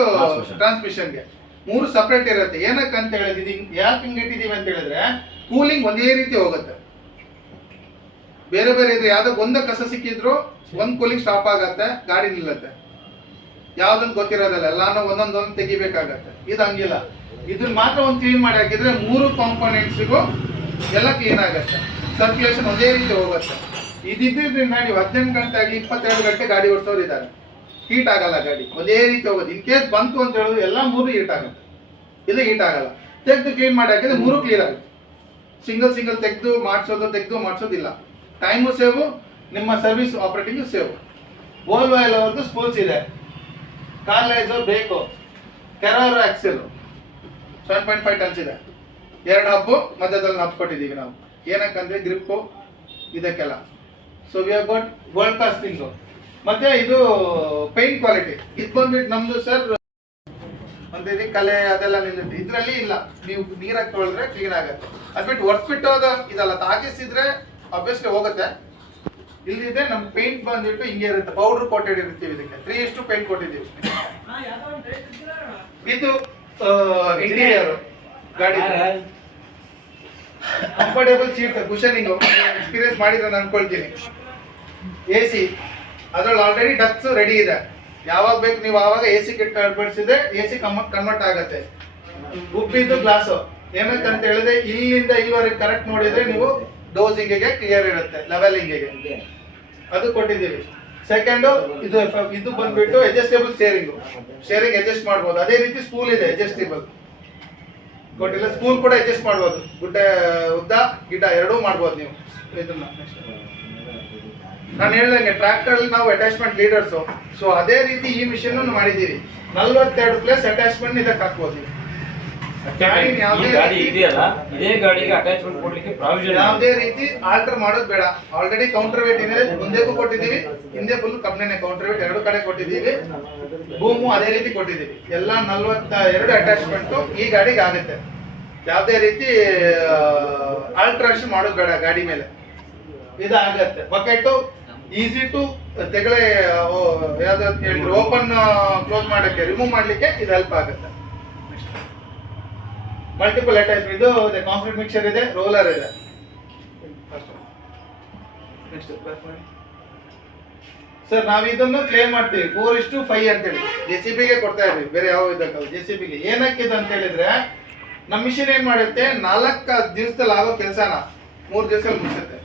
ಟ್ರಾನ್ಸ್ಮಿಷನ್ಗೆ 3 ಸಪ್ರೇಟ್ ಇರುತ್ತೆ. ಏನಕ್ಕಂತ ಹೇಳಿದೀವಿ, ಯಾಕೆ ಹಿಂಗೆ ಇಟ್ಟಿದೀವಿ ಅಂತ ಹೇಳಿದ್ರೆ, ಕೂಲಿಂಗ್ ಒಂದೇ ರೀತಿ ಹೋಗುತ್ತೆ. ಬೇರೆ ಇದ್ರೆ ಯಾವ್ದೋ ಒಂದ ಕಸ ಸಿಕ್ಕಿದ್ರು ಒಂದ್ ಕೂಲಿಂಗ್ ಸ್ಟಾಪ್ ಆಗತ್ತೆ, ಗಾಡಿ ನಿಲ್ಲತ್ತೆ. ಯಾವ್ದನ್ ಗೊತ್ತಿರೋದಲ್ಲ, ಎಲ್ಲಾನು ಒಂದೊಂದು ತೆಗಿಬೇಕಾಗತ್ತೆ. ಇದು ಹಂಗಿಲ್ಲ, ಇದನ್ನ ಮಾತ್ರ ಒಂದು ಕ್ಲೀನ್ ಮಾಡಿ ಹಾಕಿದ್ರೆ 3 ಕಾಂಪೋನೆಂಟ್ಸ್ಗೂ ಎಲ್ಲ ಕ್ಲೀನ್ ಆಗತ್ತೆ, ಸರ್ಕ್ಯುಲೇಷನ್ ಒಂದೇ ರೀತಿ ಹೋಗುತ್ತೆ. ಇದಿದ್ದರಿಂದ ನೀವು 18 ಗಂಟೆ ಆಗಲಿ 22 ಗಂಟೆ ಗಾಡಿ ಓಡಿಸೋರು ಇದ್ದಾರೆ, ಹೀಟ್ ಆಗಲ್ಲ ಗಾಡಿ, ಒಂದೇ ರೀತಿ ಹೋಗೋದು. ಇನ್ ಕೇಸ್ ಬಂತು ಅಂತ ಹೇಳಿದ್ರೆ ಎಲ್ಲ 3 ಹೀಟ್ ಆಗುತ್ತೆ, ಇದು ಹೀಟ್ ಆಗಲ್ಲ. ತೆಗೆದು ಕ್ಲೀನ್ ಮಾಡಿ ಹಾಕಿದ್ರೆ 3 ಕ್ಲಿಯರ್ ಆಗುತ್ತೆ. ಸಿಂಗಲ್ ತೆಗೆದು ಮಾಡಿಸೋದಿಲ್ಲ. ಟೈಮು ಸೇವು, ನಿಮ್ಮ ಸರ್ವಿಸ್ ಆಪರೇಟಿಂಗು ಸೇವು. ವೋಲ್ವೋ ಅವ್ರದ್ದು ಸ್ಪೂಲ್ಸ್ ಇದೆ, ಕಾರ್ಲೈಸರ್ ಬೇಕು, ಕೆರಾರ್ ಆಕ್ಸೆಲ್ 7.5 ಟನ್ಸ್ ಇದೆ, 2 ಹಬ್ಬು ಮಧ್ಯದಲ್ಲಿ ಹಬ್ಬ ಕೊಟ್ಟಿದ್ದೀವಿ ನಾವು. ಏನಕ್ಕಂದ್ರೆ ಗ್ರಿಪ್ಪು ಇದಕ್ಕೆಲ್ಲ. So we have got world class things. ಮತ್ತೆ ಇದು ಪೇಂಟ್ ಕ್ವಾಲಿಟಿ, ಇದು ಬಂದ್ಬಿಟ್ಟು ನಮ್ದು ಸರ್ ಒಂದೇ ಕಲೆ ಅದೆಲ್ಲ ನಿಲ್ಲುತ್ತೆ, ಇದರಲ್ಲಿ ಇಲ್ಲ. ನೀವು ನೀರಾಗಿ ತೊಳೆದ್ರೆ ಕ್ಲೀನ್ ಆಗುತ್ತೆ. ಅದ್ಬಿಟ್ಟು ಒರ್ಸ್ಬಿಟ್ಟೋದ ಇದಲ್ಲ, ತಾಗಿಸಿದ್ರೆ ಅಬ್ವಿಯಸ್ಲಿ ಹೋಗುತ್ತೆ. ಇಲ್ಲಿದೆ ನಮ್ಮ ಪೇಂಟ್ ಬಂದ್ಬಿಟ್ಟು ಹಿಂಗೆ ಇರುತ್ತೆ, ಪೌಡರ್ ಕೋಟೆಡ್ ಇರ್ತೀವಿ. ಇದಕ್ಕೆ 3:1 ಪೇಂಟ್ ಕೊಟ್ಟಿದ್ದೀವಿ. ಇದು ಇಂಟೀರಿಯರ್ ಗಾಡಿ, ಕಂಫರ್ಟೇಬಲ್ ಸೀಟ್, ಕುಶನಿಂಗ್ ಎಕ್ಸ್ಪೀರಿಯನ್ಸ್ ಮಾಡಿದ್ರೆ ನಾನು ಅನ್ಕೊಳ್ತೀನಿ. AC ಅದ್ರಲ್ಲಿ ಆಲ್ರೆಡಿ ಡಕ್ಸ್ ರೆಡಿ ಇದೆ, ಯಾವಾಗ ಬೇಕು ನೀವು ಆವಾಗ AC ಕಿಟ್ ಅಳವಡಿಸಿದ್ರೆ AC ಕನ್ವರ್ಟ್ ಆಗುತ್ತೆ. ಉಬ್ಬಿದ್ದು ಗ್ಲಾಸು, ಏನಕ್ಕಂತ ಹೇಳಿದ್ರೆ ಇಲ್ಲಿಂದ ಇಲ್ಲಿವರೆಗೆ ಕರೆಕ್ಟ್ ನೋಡಿದ್ರೆ ನೀವು ಡೋಸಿಂಗಿಗೆ ಕ್ಲಿಯರ್ ಇರುತ್ತೆ, ಲೆವೆಲಿಂಗಿಗೆ ಅದು ಕೊಟ್ಟಿದ್ದೀವಿ. ಸೆಕೆಂಡು ಇದು ಬಂದ್ಬಿಟ್ಟು ಅಡ್ಜಸ್ಟೇಬಲ್ ಸ್ಟೇರಿಂಗ್ ಅಡ್ಜಸ್ಟ್ ಮಾಡ್ಬೋದು. ಅದೇ ರೀತಿ ಸ್ಪೂಲ್ ಇದೆ ಅಡ್ಜಸ್ಟೇಬಲ್ ಕೊಟ್ಟಿಲ್ಲ, ಸ್ಪೂಲ್ ಕೂಡ ಅಡ್ಜಸ್ಟ್ ಮಾಡ್ಬೋದು. ಉದ್ದ ಗಿಡ್ಡ ಎರಡೂ ಮಾಡ್ಬೋದು ನೀವು ಇದನ್ನ. ನಾನು ಹೇಳ್ದಂಗೆ ಟ್ರ್ಯಾಕ್ಟರ್ ನಾವು ಅಟ್ಯಾಚ್ಮೆಂಟ್ ಲೀಡರ್ಸು, ಸೊ ಅದೇ ರೀತಿ ಈ ಮಿಷನ್ ಮಾಡಿದ್ದೀವಿ. 42 ಪ್ಲಸ್ ಅಟ್ಯಾಚ್ಮೆಂಟ್ ಇದಕ್ಕೆ ಹಾಕ್ಬೋದು. ಯಾವುದೇ ರೀತಿ ಆಲ್ಟರ್ ಮಾಡೋದು ಬೇಡ. ಆಲ್ರೆಡಿ ಕೌಂಟರ್ ವೇಟ್ ಇದೆ, ಮುಂದೆಗೂ ಕೊಟ್ಟಿದ್ದೀವಿ, ಹಿಂದೆ ಫುಲ್ ಕಂಪ್ನಿನೇ ಕೌಂಟರ್ ವೇಟ್ 2 ಕಡೆ ಕೊಟ್ಟಿದ್ದೀವಿ. ಬೂಮು ಅದೇ ರೀತಿ ಕೊಟ್ಟಿದ್ದೀವಿ. ಎಲ್ಲ 42 ಅಟ್ಯಾಚ್ಮೆಂಟ್ ಈ ಗಾಡಿಗೆ ಆಗುತ್ತೆ. ಯಾವುದೇ ರೀತಿ ಆಲ್ಟ್ರೇಷನ್ ಮಾಡೋದು ಬೇಡ ಗಾಡಿ ಮೇಲೆ, ಇದಾಗತ್ತೆ. ಬಕೆಟ್ ಈಸಿ ಟು ತೆಗಳೆ, ಯಾವ್ದು ಹೇಳಿದ್ರು ಓಪನ್ ಕ್ಲೋಸ್ ಮಾಡಕ್ಕೆ, ರಿಮೂವ್ ಮಾಡ್ಲಿಕ್ಕೆ ಇದು ಹೆಲ್ಪ್ ಆಗುತ್ತೆ. ಮಲ್ಟಿಪಲ್ ಅಟ್ಯಾಚ್, ಇದು ಕಾಂಕ್ರೀಟ್ ಮಿಕ್ಸರ್ ಇದೆ, ರೋಲರ್ ಇದೆ. ಸರ್ ನಾವು ಇದನ್ನು ಕ್ಲೇಮ್ ಮಾಡ್ತೀವಿ 4:5 ಅಂತೇಳಿ JCB-ಗೆ ಕೊಡ್ತಾ ಇದ್ವಿ, ಬೇರೆ ಯಾವ ಇದಕ್ಕಲ್ಲ. JCB-ಗೆ ಏನಕ್ಕೆ ಅಂತ ಹೇಳಿದ್ರೆ ನಮ್ಮ ಮಿಷಿನ್ ಏನ್ ಮಾಡುತ್ತೆ 4 ದಿವಸದಲ್ಲಿ ಆಗೋ ಕೆಲಸನ 3 ದಿವಸದಲ್ಲಿ ಮುಗಿಸುತ್ತೆ.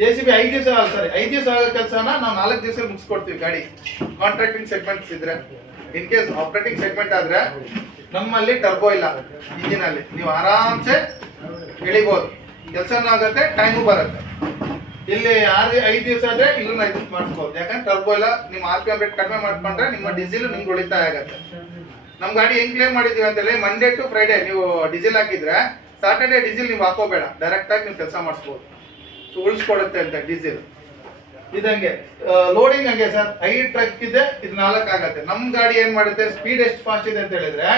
JCB 5 ದಿವಸ ಸರಿ 5 ದಿವಸ ಆಗೋ ಕೆಲಸನ ನಾವು 4 ದಿವಸದಲ್ಲಿ ಮುಗಿಸ್ಕೊಡ್ತೀವಿ ಗಾಡಿ. ಕಾಂಟ್ರಾಕ್ಟಿಂಗ್ ಸೆಗ್ಮೆಂಟ್ಸ್ ಇದ್ರೆ, ಇನ್ ಕೇಸ್ ಆಪರೇಟಿಂಗ್ ಸೆಗ್ಮೆಂಟ್ ಆದ್ರೆ ನಮ್ಮಲ್ಲಿ ಟರ್ಬೋ ಇಲ್ಲ ಇಂಜಿನ್ ಅಲ್ಲಿ, ನೀವು ಆರಾಮ್ಸೆ ಎಳಿಬಹುದು, ಕೆಲಸನೂ ಆಗುತ್ತೆ, ಟೈಮು ಬರುತ್ತೆ. ಇಲ್ಲಿ 5 ದಿವಸ ಆದ್ರೆ ಇಲ್ಲೂ 5 ದಿವಸ ಮಾಡಿಸ್ಬೋದು, ಯಾಕಂದ್ರೆ ಟರ್ಬೋ ಇಲ್ಲ. ನಿಮ್ಮ RPM ರೇಟ್ ಕಡಿಮೆ ಮಾಡ್ಕೊಂಡ್ರೆ ನಿಮ್ಮ ಡೀಸೆಲ್ ನಿಮ್ಗೆ ಉಳಿತಾಯ ಆಗುತ್ತೆ. ನಮ್ ಗಾಡಿ ಹೆಂಗ್ ಕ್ಲೇಮ್ ಮಾಡಿದೀವಿ ಅಂತೇಳಿ ಮಂಡೇ ಟು ಫ್ರೈಡೆ ನೀವು ಡೀಸೆಲ್ ಹಾಕಿದ್ರೆ ಸಾಟರ್ಡೆ ಡೀಸೆಲ್ ನೀವು ಹಾಕೋಬೇಡ, ಡೈರೆಕ್ಟ್ ಆಗಿ ನೀವು ಕೆಲಸ ಮಾಡಿಸ್ಬೋದು, ಸೊ ಉಳಿಸ್ಕೊಡುತ್ತೆ ಅಂತ ಡೀಸೆಲ್. ಇದಂಗೆ ಲೋಡಿಂಗ್ ಹಂಗೆ ಸರ್, 5 ಟ್ರಕ್ ಇದೆ, ಇದು 4 ಆಗುತ್ತೆ. ನಮ್ ಗಾಡಿ ಏನ್ ಮಾಡುತ್ತೆ, ಸ್ಪೀಡ್ ಎಷ್ಟು ಫಾಸ್ಟ್ ಇದೆ ಅಂತ ಹೇಳಿದ್ರೆ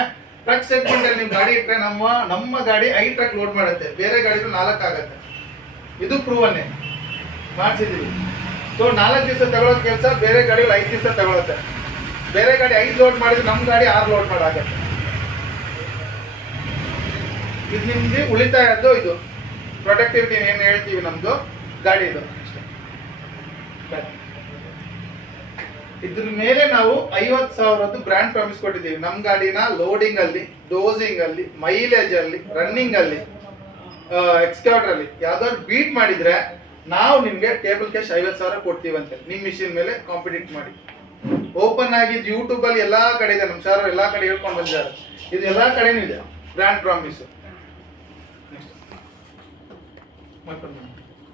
ಟ್ರಕ್ ಸೆಗ್ಮೆಂಟ್ ಅಲ್ಲಿ ನಿಮ್ ಗಾಡಿ ಇಟ್ಟರೆ ನಮ್ಮ ಗಾಡಿ 5 ಟ್ರಕ್ ಲೋಡ್ ಮಾಡುತ್ತೆ, ಬೇರೆ ಗಾಡಿಗಳು 4 ಆಗುತ್ತೆ. ಇದು ಪ್ರೂವನ್ನೇ ಮಾಡಿಸಿದೀವಿ. ಸೊ 4 ದಿವಸ ತಗೊಳ್ಳೋ ಕೆಲಸ ಬೇರೆ ಗಾಡಿಗಳು 5 ದಿವಸ ತಗೊಳುತ್ತೆ. ಬೇರೆ ಗಾಡಿ 5 ಲೋಡ್ ಮಾಡಿದ್ರೆ ನಮ್ಮ ಗಾಡಿ 6 ಲೋಡ್ ಮಾಡಾಗುತ್ತೆ. ಇದು ನಿಮ್ಗೆ ಉಳಿತಾಯ ಅದು, ಇದು ಪ್ರೊಡಕ್ಟಿವಿಟಿ ಏನು ಹೇಳ್ತೀವಿ ನಮ್ದು ಗಾಡಿ ಇದು. ಇದ್ರ ಮೇಲೆ ನಾವು 50,000 ಬ್ರ್ಯಾಂಡ್ ಪ್ರಾಮಿಸ್ ಕೊಟ್ಟಿದ್ದೀವಿ. ನಮ್ಮ ಗಾಡಿನ ಲೋಡಿಂಗ್ ಅಲ್ಲಿ, ಡೋಸಿಂಗ್ ಅಲ್ಲಿ, ಮೈಲೇಜ್ ಅಲ್ಲಿ, ರನ್ನಿಂಗ್ ಅಲ್ಲಿ, ಎಕ್ಸ್ಕೇವೇಟರ್ ಅಲ್ಲಿ ಯಾವ್ದಾದ್ರು ಬೀಟ್ ಮಾಡಿದ್ರೆ ನಾವು ನಿಮ್ಗೆ ಟೇಬಲ್ ಕ್ಯಾಶ್ 50,000 ಕೊಡ್ತೀವಂತೆ, ನಿಮ್ ಮಿಷಿನ್ ಮೇಲೆ ಕಾಂಪಿಟೇಟ್ ಮಾಡಿ. ಓಪನ್ ಆಗಿದ್ದು ಯೂಟ್ಯೂಬ್ ಅಲ್ಲಿ ಎಲ್ಲಾ ಕಡೆ ಇದೆ, ನಮ್ ಸರ್ ಎಲ್ಲಾ ಕಡೆ ಹೇಳ್ಕೊಂಡು ಬಂದಿದ್ದಾರೆ, ಇದು ಎಲ್ಲಾ ಕಡೆನೂ ಇದೆ ಬ್ರ್ಯಾಂಡ್ ಪ್ರಾಮಿಸ್.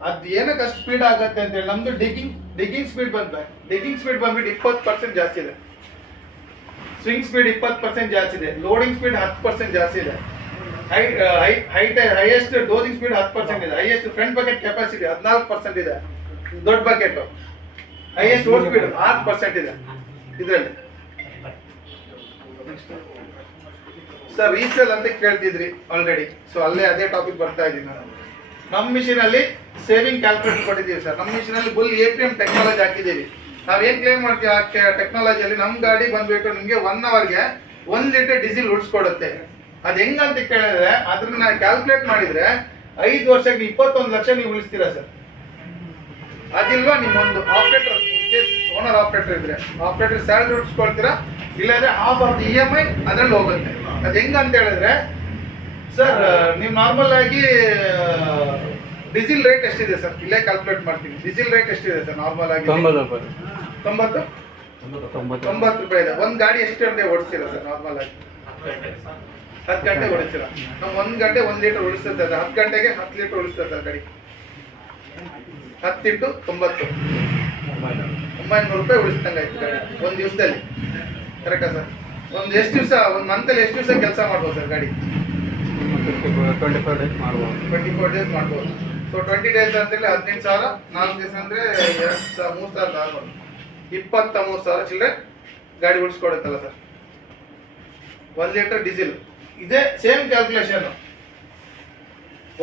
ಅದ್ ಏನಕ್ಕೆ ಅಷ್ಟು ಸ್ಪೀಡ್ ಆಗುತ್ತೆ ಅಂತ ಹೇಳಿ ನಮ್ದು ಡಿಗ್ಗಿಂಗ್ ಸ್ಪೀಡ್ ಬಂದ್ಬಿಟ್ಟು 20% ಜಾಸ್ತಿ ಇದೆ, ಸ್ವಿಂಗ್ ಸ್ಪೀಡ್ 20% ಜಾಸ್ತಿ ಇದೆ, ಲೋಡಿಂಗ್ ಸ್ಪೀಡ್ 10% ಜಾಸ್ತಿ ಇದೆ, ಹೈಯೆಸ್ಟ್ ಡೋಸಿಂಗ್ ಸ್ಪೀಡ್ 10% ಇದೆ, ಹೈಯೆಸ್ಟ್ ಫ್ರಂಟ್ ಬಕೆಟ್ ಕೆಪಾಸಿಟಿ 14% ಇದೆ, ದೊಡ್ಡ ಬಕೆಟ್ ಹೈಯೆಸ್ಟ್ ಓಡ್ ಸ್ಪೀಡ್ 6% ಇದೆ ಇದರಲ್ಲಿ. ಸರ್ ರೀಸೇಲ್ ಅಂತ ಕೇಳ್ತಿದ್ರಿ ಆಲ್ರೆಡಿ, ಸೊ ಅಲ್ಲೇ ಅದೇ ಟಾಪಿಕ್ ಬರ್ತಾ ಇದ್ದೀನಿ ನಾನು. ನಮ್ಮ ಮಿಷಿನ್ ಅಲ್ಲಿ ಸೇವಿಂಗ್ ಕ್ಯಾಲ್ಕುಲೇಟರ್ ಕೊಟ್ಟಿದ್ದೀವಿ ಸರ್. ನಮ್ಮ ಮಿಷಿನ್ ಅಲ್ಲಿ ಫುಲ್ APM ಟೆಕ್ನಾಲಜಿ ಹಾಕಿದ್ದೀವಿ. ನಾವೇನ್ ಕ್ಲೇಮ್ ಮಾಡ್ತೀವಿ ಆ ಟೆಕ್ನಾಲಜಿಯಲ್ಲಿ ನಮ್ಮ ಗಾಡಿ ಬಂದ್ಬಿಟ್ಟು ನಿಮಗೆ 1 ಅವರ್ಗೆ 1 ಲೀಟರ್ ಡೀಸೆಲ್ ಉಳಿಸ್ಕೊಡುತ್ತೆ. ಅದ್ ಹೆಂಗಂತ ಕೇಳಿದ್ರೆ ಅದನ್ನ ಕ್ಯಾಲ್ಕುಲೇಟ್ ಮಾಡಿದ್ರೆ 5 ವರ್ಷಕ್ಕೆ 21 ಲಕ್ಷ ನೀವು ಉಳಿಸ್ತೀರಾ ಸರ್. ಅದಿಲ್ವಾ ನಿಮ್ಮೊಂದು ಆಪರೇಟರ್, ಓನರ್ ಆಪರೇಟರ್ ಇದ್ರೆ ಆಪರೇಟರ್ ಸ್ಯಾಲರಿ ಉಳಿಸ್ಕೊಳ್ತೀರಾ, ಇಲ್ಲಾಂದ್ರೆ ಹಾಫ್ ಆಫ್ ದಿ EMI ಅದ್ರಲ್ಲಿ ಹೋಗುತ್ತೆ. ಅದ್ ಹೆಂಗಂತ ಹೇಳಿದ್ರೆ ಸರ್, ನೀವು ನಾರ್ಮಲ್ ಆಗಿ ಡೀಸೆಲ್ ರೇಟ್ ಎಷ್ಟಿದೆ ಸರ್, ಇಲ್ಲೇ ಕ್ಯಾಲ್ಕುಲೇಟ್ ಮಾಡ್ತೀನಿ. ಡೀಸೆಲ್ ರೇಟ್ ಎಷ್ಟಿದೆ ಸರ್ ನಾರ್ಮಲ್ ಆಗಿ? 90 ರೂಪಾಯಿ ಇದೆ. ಒಂದ್ ಗಾಡಿ ಎಷ್ಟು ಗಂಟೆ ಓಡಿಸ್ತೀರಾ ಸರ್ ನಾರ್ಮಲ್ ಆಗಿ? 10 ಗಂಟೆ ಓಡಿಸ್ತೀರಾ. ನಾವು 1 ಗಂಟೆ 1 ಲೀಟರ್ ಉಳಿಸ್ತದೆ, 10 ಗಂಟೆಗೆ 10 ಲೀಟರ್ ಉಳಿಸ್ತದೆ ಸರ್ ಗಾಡಿ. 10 × 90 900 ರೂಪಾಯಿ ಉಳಿಸ್ದಂಗೆ ಆಯ್ತು ಗಾಡಿ ಒಂದ್ ದಿವಸದಲ್ಲಿ. ಕರೆಕ್ಟಾ ಸರ್? ಎಷ್ಟು ದಿವಸ, ಒಂದು ಮಂತಲ್ಲಿ ಎಷ್ಟು ದಿವಸ ಕೆಲಸ ಮಾಡ್ಬೋದು ಸರ್ ಗಾಡಿ? 24 ಡೇಸ್ ಮಾಡ್ಬೋದು. ಸೊ 20 ಡೇಸ್ ಅಂತೇಳಿ 18,000, 4 ದಿವಸ ಅಂದ್ರೆ 3,000 ಆಗ್ಬೋದು, 23,000 ಚಿಲ್ಲರೆ ಗಾಡಿ ಉಳಿಸ್ಕೊಡುತ್ತಲ್ಲ ಸರ್. 1 ಲೀಟರ್ ಡೀಸೆಲ್ ಇದೇ ಸೇಮ್ ಕ್ಯಾಲ್ಕುಲೇಷನ್.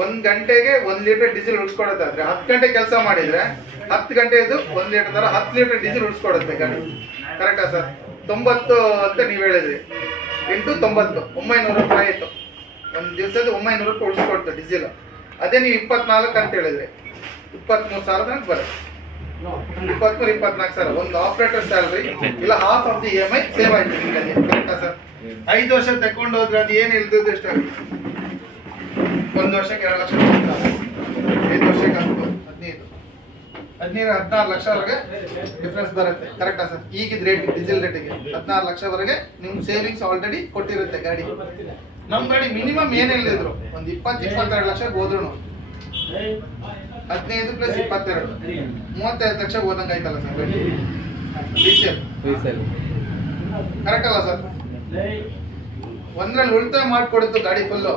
1 ಗಂಟೆಗೆ 1 ಲೀಟರ್ ಡೀಸೆಲ್ ಉಳಿಸ್ಕೊಡುತ್ತಾದ್ರೆ 10 ಗಂಟೆ ಕೆಲಸ ಮಾಡಿದ್ರೆ 10 ಗಂಟೆದು 1 ಲೀಟರ್ ತರ 10 ಲೀಟರ್ ಡೀಸೆಲ್ ಉಳಿಸ್ಕೊಡುತ್ತೆ ಗಾಡಿ. ಕರೆಕ್ಟಾ ಸರ್? 90 ಅಂತ ನೀವು ಹೇಳಿದ್ರಿ, 8 90 900 ರೂಪಾಯಿ ಆಯ್ತು. ಒಂದು ದಿವಸದ 900 ರೂಪಾಯಿ ಉಳಿಸ್ಕೊಡ್ತು ಡೀಸೆಲ್. ಅದೇ ನೀವು 24 ಅಂತ ಹೇಳಿದ್ರೆ 23,000 ತನಕ ಬರುತ್ತೆ. 23, 24,000 ಒಂದು ಆಪರೇಟರ್ ಸ್ಯಾಲರಿ ಇಲ್ಲ half of the EMI save ಆಯ್ತು ನಿಮಗೆ. ಕರೆಕ್ಟಾ ಸರ್? 5 ವರ್ಷ ತಗೊಂಡು ಹೋದ್ರೆ ಅದು ಏನು ಇಲ್ದಿದ್ದು ಎಷ್ಟಾಗುತ್ತೆ? 1 ವರ್ಷಕ್ಕೆ 2 ಲಕ್ಷ, 5 ವರ್ಷಕ್ಕೆ 15, 16 ಲಕ್ಷವರೆಗೆ ಡಿಫ್ರೆನ್ಸ್ ಬರುತ್ತೆ. ಕರೆಕ್ಟಾ ಸರ್? ಈಗಿದ ರೇಟ್ ಡೀಸೆಲ್ ರೇಟಿಗೆ 16 ಲಕ್ಷವರೆಗೆ ನಿಮ್ಮ ಸೇವಿಂಗ್ಸ್ ಆಲ್ರೆಡಿ ಕೊಟ್ಟಿರುತ್ತೆ ಗಾಡಿ. ನಮ್ಮ ಗಾಡಿ ಮಿನಿಮಮ್ ಏನಿಲ್ಲದಿದ್ರು ಒಂದು 20-22 ಲಕ್ಷಕ್ಕೆ ಹೋದ್ರು 15 + 22 35 ಲಕ್ಷ ಹೋದಂಗೆ ಆಯ್ತಲ್ಲ ಸರ್ ಗಾಡಿ ರೀಸೇಲ್. ಕರೆಕ್ಟ್ ಅಲ್ಲ ಸರ್? ಒಂದ್ರಲ್ಲಿ ಉಳಿತಾಯ ಮಾಡಿಕೊಡುತ್ತು ಗಾಡಿ ಫುಲ್ಲು,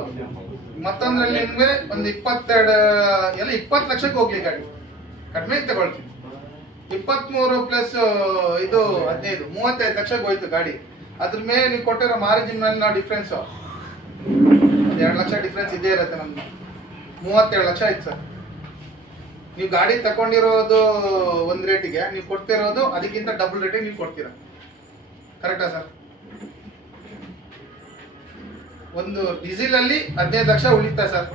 ಮತ್ತೊಂದ್ರಲ್ಲಿ ನಿಮ್ಗೆ ಒಂದು 22 ಎಲ್ಲ 20 ಲಕ್ಷಕ್ಕೆ ಹೋಗ್ಲಿ ಗಾಡಿ, ಕಡಿಮೆ ತಗೊಳ್ತೀವಿ. 23 ಪ್ಲಸ್ ಇದು 15 35 ಲಕ್ಷಕ್ಕೆ ಹೋಯ್ತು ಗಾಡಿ. ಅದ್ರ ಮೇಲೆ ನೀವು ಕೊಟ್ಟಿರೋ ಮಾರ್ಜಿನ್ ಮೇಲೆ ನಾವು ಡಿಫ್ರೆನ್ಸು 2 ಲಕ್ಷ ಡಿಫ್ರೆನ್ಸ್ ಇದೇ ಇರುತ್ತೆ ನಮ್ದು. 37 ಲಕ್ಷ ಆಯ್ತು ಸರ್. ನೀವು ಗಾಡಿ ತಗೊಂಡಿರೋದು ಒಂದು ರೇಟಿಗೆ, ನೀವು ಕೊಡ್ತಿರೋದು ಅದಕ್ಕಿಂತ ಡಬಲ್ ರೇಟಿಗೆ ನೀವು ಕೊಡ್ತೀರಾ. ಕರೆಕ್ಟಾ ಸರ್? ಒಂದು ಡೀಸೆಲ್ ಅಲ್ಲಿ 15 ಲಕ್ಷ ಉಳಿತಾ ಸರ್,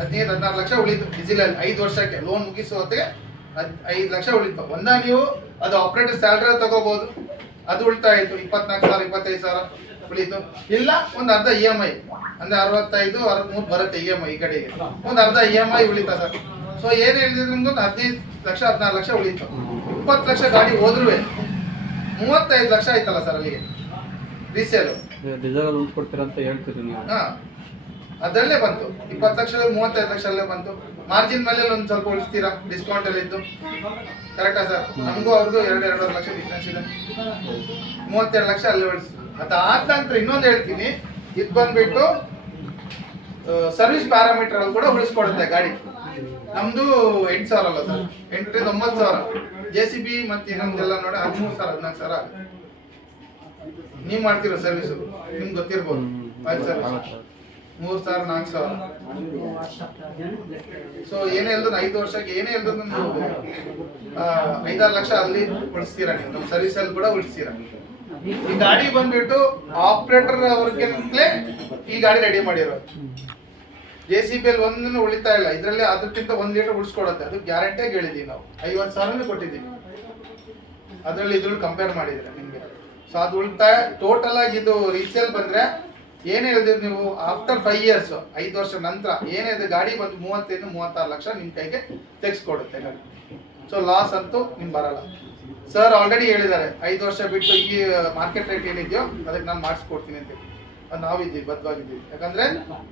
15-16 ಲಕ್ಷ ಉಳಿತು ಡೀಸೆಲ್ ಅಲ್ಲಿ 5 ವರ್ಷಕ್ಕೆ ಲೋನ್ ಮುಗಿಸೋ ಹೊತ್ತಿಗೆ 5 ಲಕ್ಷ ಉಳಿತು. ನೀವು ಅದು ಆಪರೇಟರ್ ಸ್ಯಾಲ್ರಿ ತಗೋಬಹುದು, ಅದು ಉಳಿತಾಯ ಆಯ್ತು. 24,000 25,000 ಉಳಿತು. ಇಲ್ಲ ಒಂದು ಅರ್ಧ EMI ಅಂದ್ರೆ 65 63 ಬರುತ್ತೆ EMI ಈ ಕಡೆಗೆ, ಒಂದು ಅರ್ಧ EMI ಉಳಿತಾ ಸರ್. ಸೊ ಏನ್ ಹೇಳಿದ್ರೆ ನಿಮ್ಗೆ 15 ಲಕ್ಷ 14 ಲಕ್ಷ ಉಳಿತು. 20 ಲಕ್ಷ ಗಾಡಿ ಹೋದ್ರೂ 35 ಲಕ್ಷ ಆಯ್ತಲ್ಲ ಸರ್ ಅಲ್ಲಿಗೆ ರೀಸೇಲ್. ಡೀಸೆಲ್ ಉಳಿಸ್ಕೊಡ್ತೀರಾ ಅಂತ ಹೇಳ್ತೀರಿ ನೀವು. ಹಾ ಅದರಲ್ಲೇ ಬಂತು 20 ಲಕ್ಷ 35 ಲಕ್ಷ ಅಲ್ಲೇ ಬಂತು. ಮಾರ್ಜಿನ್ ಮೇಲೆ ಒಂದು ಸ್ವಲ್ಪ ಉಳಿಸ್ತೀರಾ, ಡಿಸ್ಕೌಂಟ್ ಅಲ್ಲಿ ಇದ್ದು. ಕರೆಕ್ಟಾ ಸರ್? ನಮಗೂ ಅವ್ರಿಗೂ 2-2.5 ಲಕ್ಷ ಡಿಫ್ರೆನ್ಸ್ ಇದೆ. 32 ಲಕ್ಷ ಅಲ್ಲೇ ಉಳಿಸ್ತು. ಅದಾದ ನಂತರ ಇನ್ನೊಂದು ಹೇಳ್ತೀನಿ, ಇದು ಬಂದ್ಬಿಟ್ಟು ಸರ್ವಿಸ್ ಪ್ಯಾರಾಮೀಟರ್ ಅಲ್ಲಿ ಕೂಡ ಉಳಿಸ್ಕೊಡುತ್ತೆ ಗಾಡಿ. ನಮ್ದು 8,000 ಅಲ್ಲ ಸರ್, 8,000 9,000. JCB ಮತ್ತೆ ಇನ್ನೊಂದೆಲ್ಲ ನೋಡಿ 13,000 14,000 ಆಗುತ್ತೆ. ನೀವ್ ಮಾಡ್ತಿರೋ ಸರ್ವಿಸ್ ನಿಮ್ಗೆ ಗೊತ್ತಿರ್ಬೋದು. 5,000 3,000 4,000. ಸೊ ಏನೇ ಇಲ್ದು 5 ವರ್ಷಕ್ಕೆ ಏನೇ ಇಲ್ದು ಒಂದು 5-6 ಲಕ್ಷ ಅಲ್ಲಿ ಉಳಿಸ್ತೀರಾ ನೀವು, ನಮ್ಮ ಸರ್ವಿಸ್ ಅಲ್ಲಿ ಕೂಡ ಉಳಿಸ್ತೀರಾ. ಈ ಗಾಡಿ ಬಂದ್ಬಿಟ್ಟು ಆಪರೇಟರ್ ಅವ್ರಿಗೆಂತಲೇ ಈ ಗಾಡಿ ರೆಡಿ ಮಾಡಿರೋದು. JCB ಅಲ್ಲಿ ಒಂದನ್ನು ಉಳಿತಾ ಇಲ್ಲ, ಇದರಲ್ಲಿ ಅದಕ್ಕಿಂತ 1 ಲೀಟರ್ ಉಳಿಸ್ಕೊಡುತ್ತೆ. ಅದು ಗ್ಯಾರಂಟಿಯಾಗಿ ಹೇಳಿದೀವಿ ನಾವು. 50,000 ಕೊಟ್ಟಿದ್ದೀವಿ ಅದರಲ್ಲಿ ಇದ್ರಲ್ಲಿ ಕಂಪೇರ್ ಮಾಡಿದ್ರೆ ನಿಮ್ಗೆ. ಸೊ ಅದು ಉಳಿತಾಯ ಟೋಟಲ್ ಆಗಿ. ಇದು ರೀಸೇಲ್ ಬಂದ್ರೆ ಏನೇ ಹೇಳಿದ್ರು ನೀವು ಆಫ್ಟರ್ 5 ಇಯರ್ಸ್ 5 ವರ್ಷ ನಂತರ ಏನೇ ಇದೆ ಗಾಡಿ ಬಂದು 35-36 ಲಕ್ಷ ನಿಮ್ ಕೈಗೆ ತೆಗೆಸ್ಕೊಡುತ್ತೆ ಗಾಡಿ. ಸೊ ಲಾಸ್ ಅಂತೂ ನಿಮ್ ಬರಲ್ಲ. ಸರ್ ಆಲ್ರೆಡಿ ಹೇಳಿದ್ದಾರೆ 5 ವರ್ಷ ಬಿಟ್ಟು ಈ ಮಾರ್ಕೆಟ್ ರೇಟ್ ಏನಿದೆಯೋ ಅದಕ್ಕೆ ನಾನು ಮಾಡಿಸ್ಕೊಡ್ತೀನಿ ಅಂತ. ಅದು ನಾವಿದ್ದೀವಿ ಬದ್ಧವಾಗಿದ್ದೀವಿ. ಯಾಕಂದ್ರೆ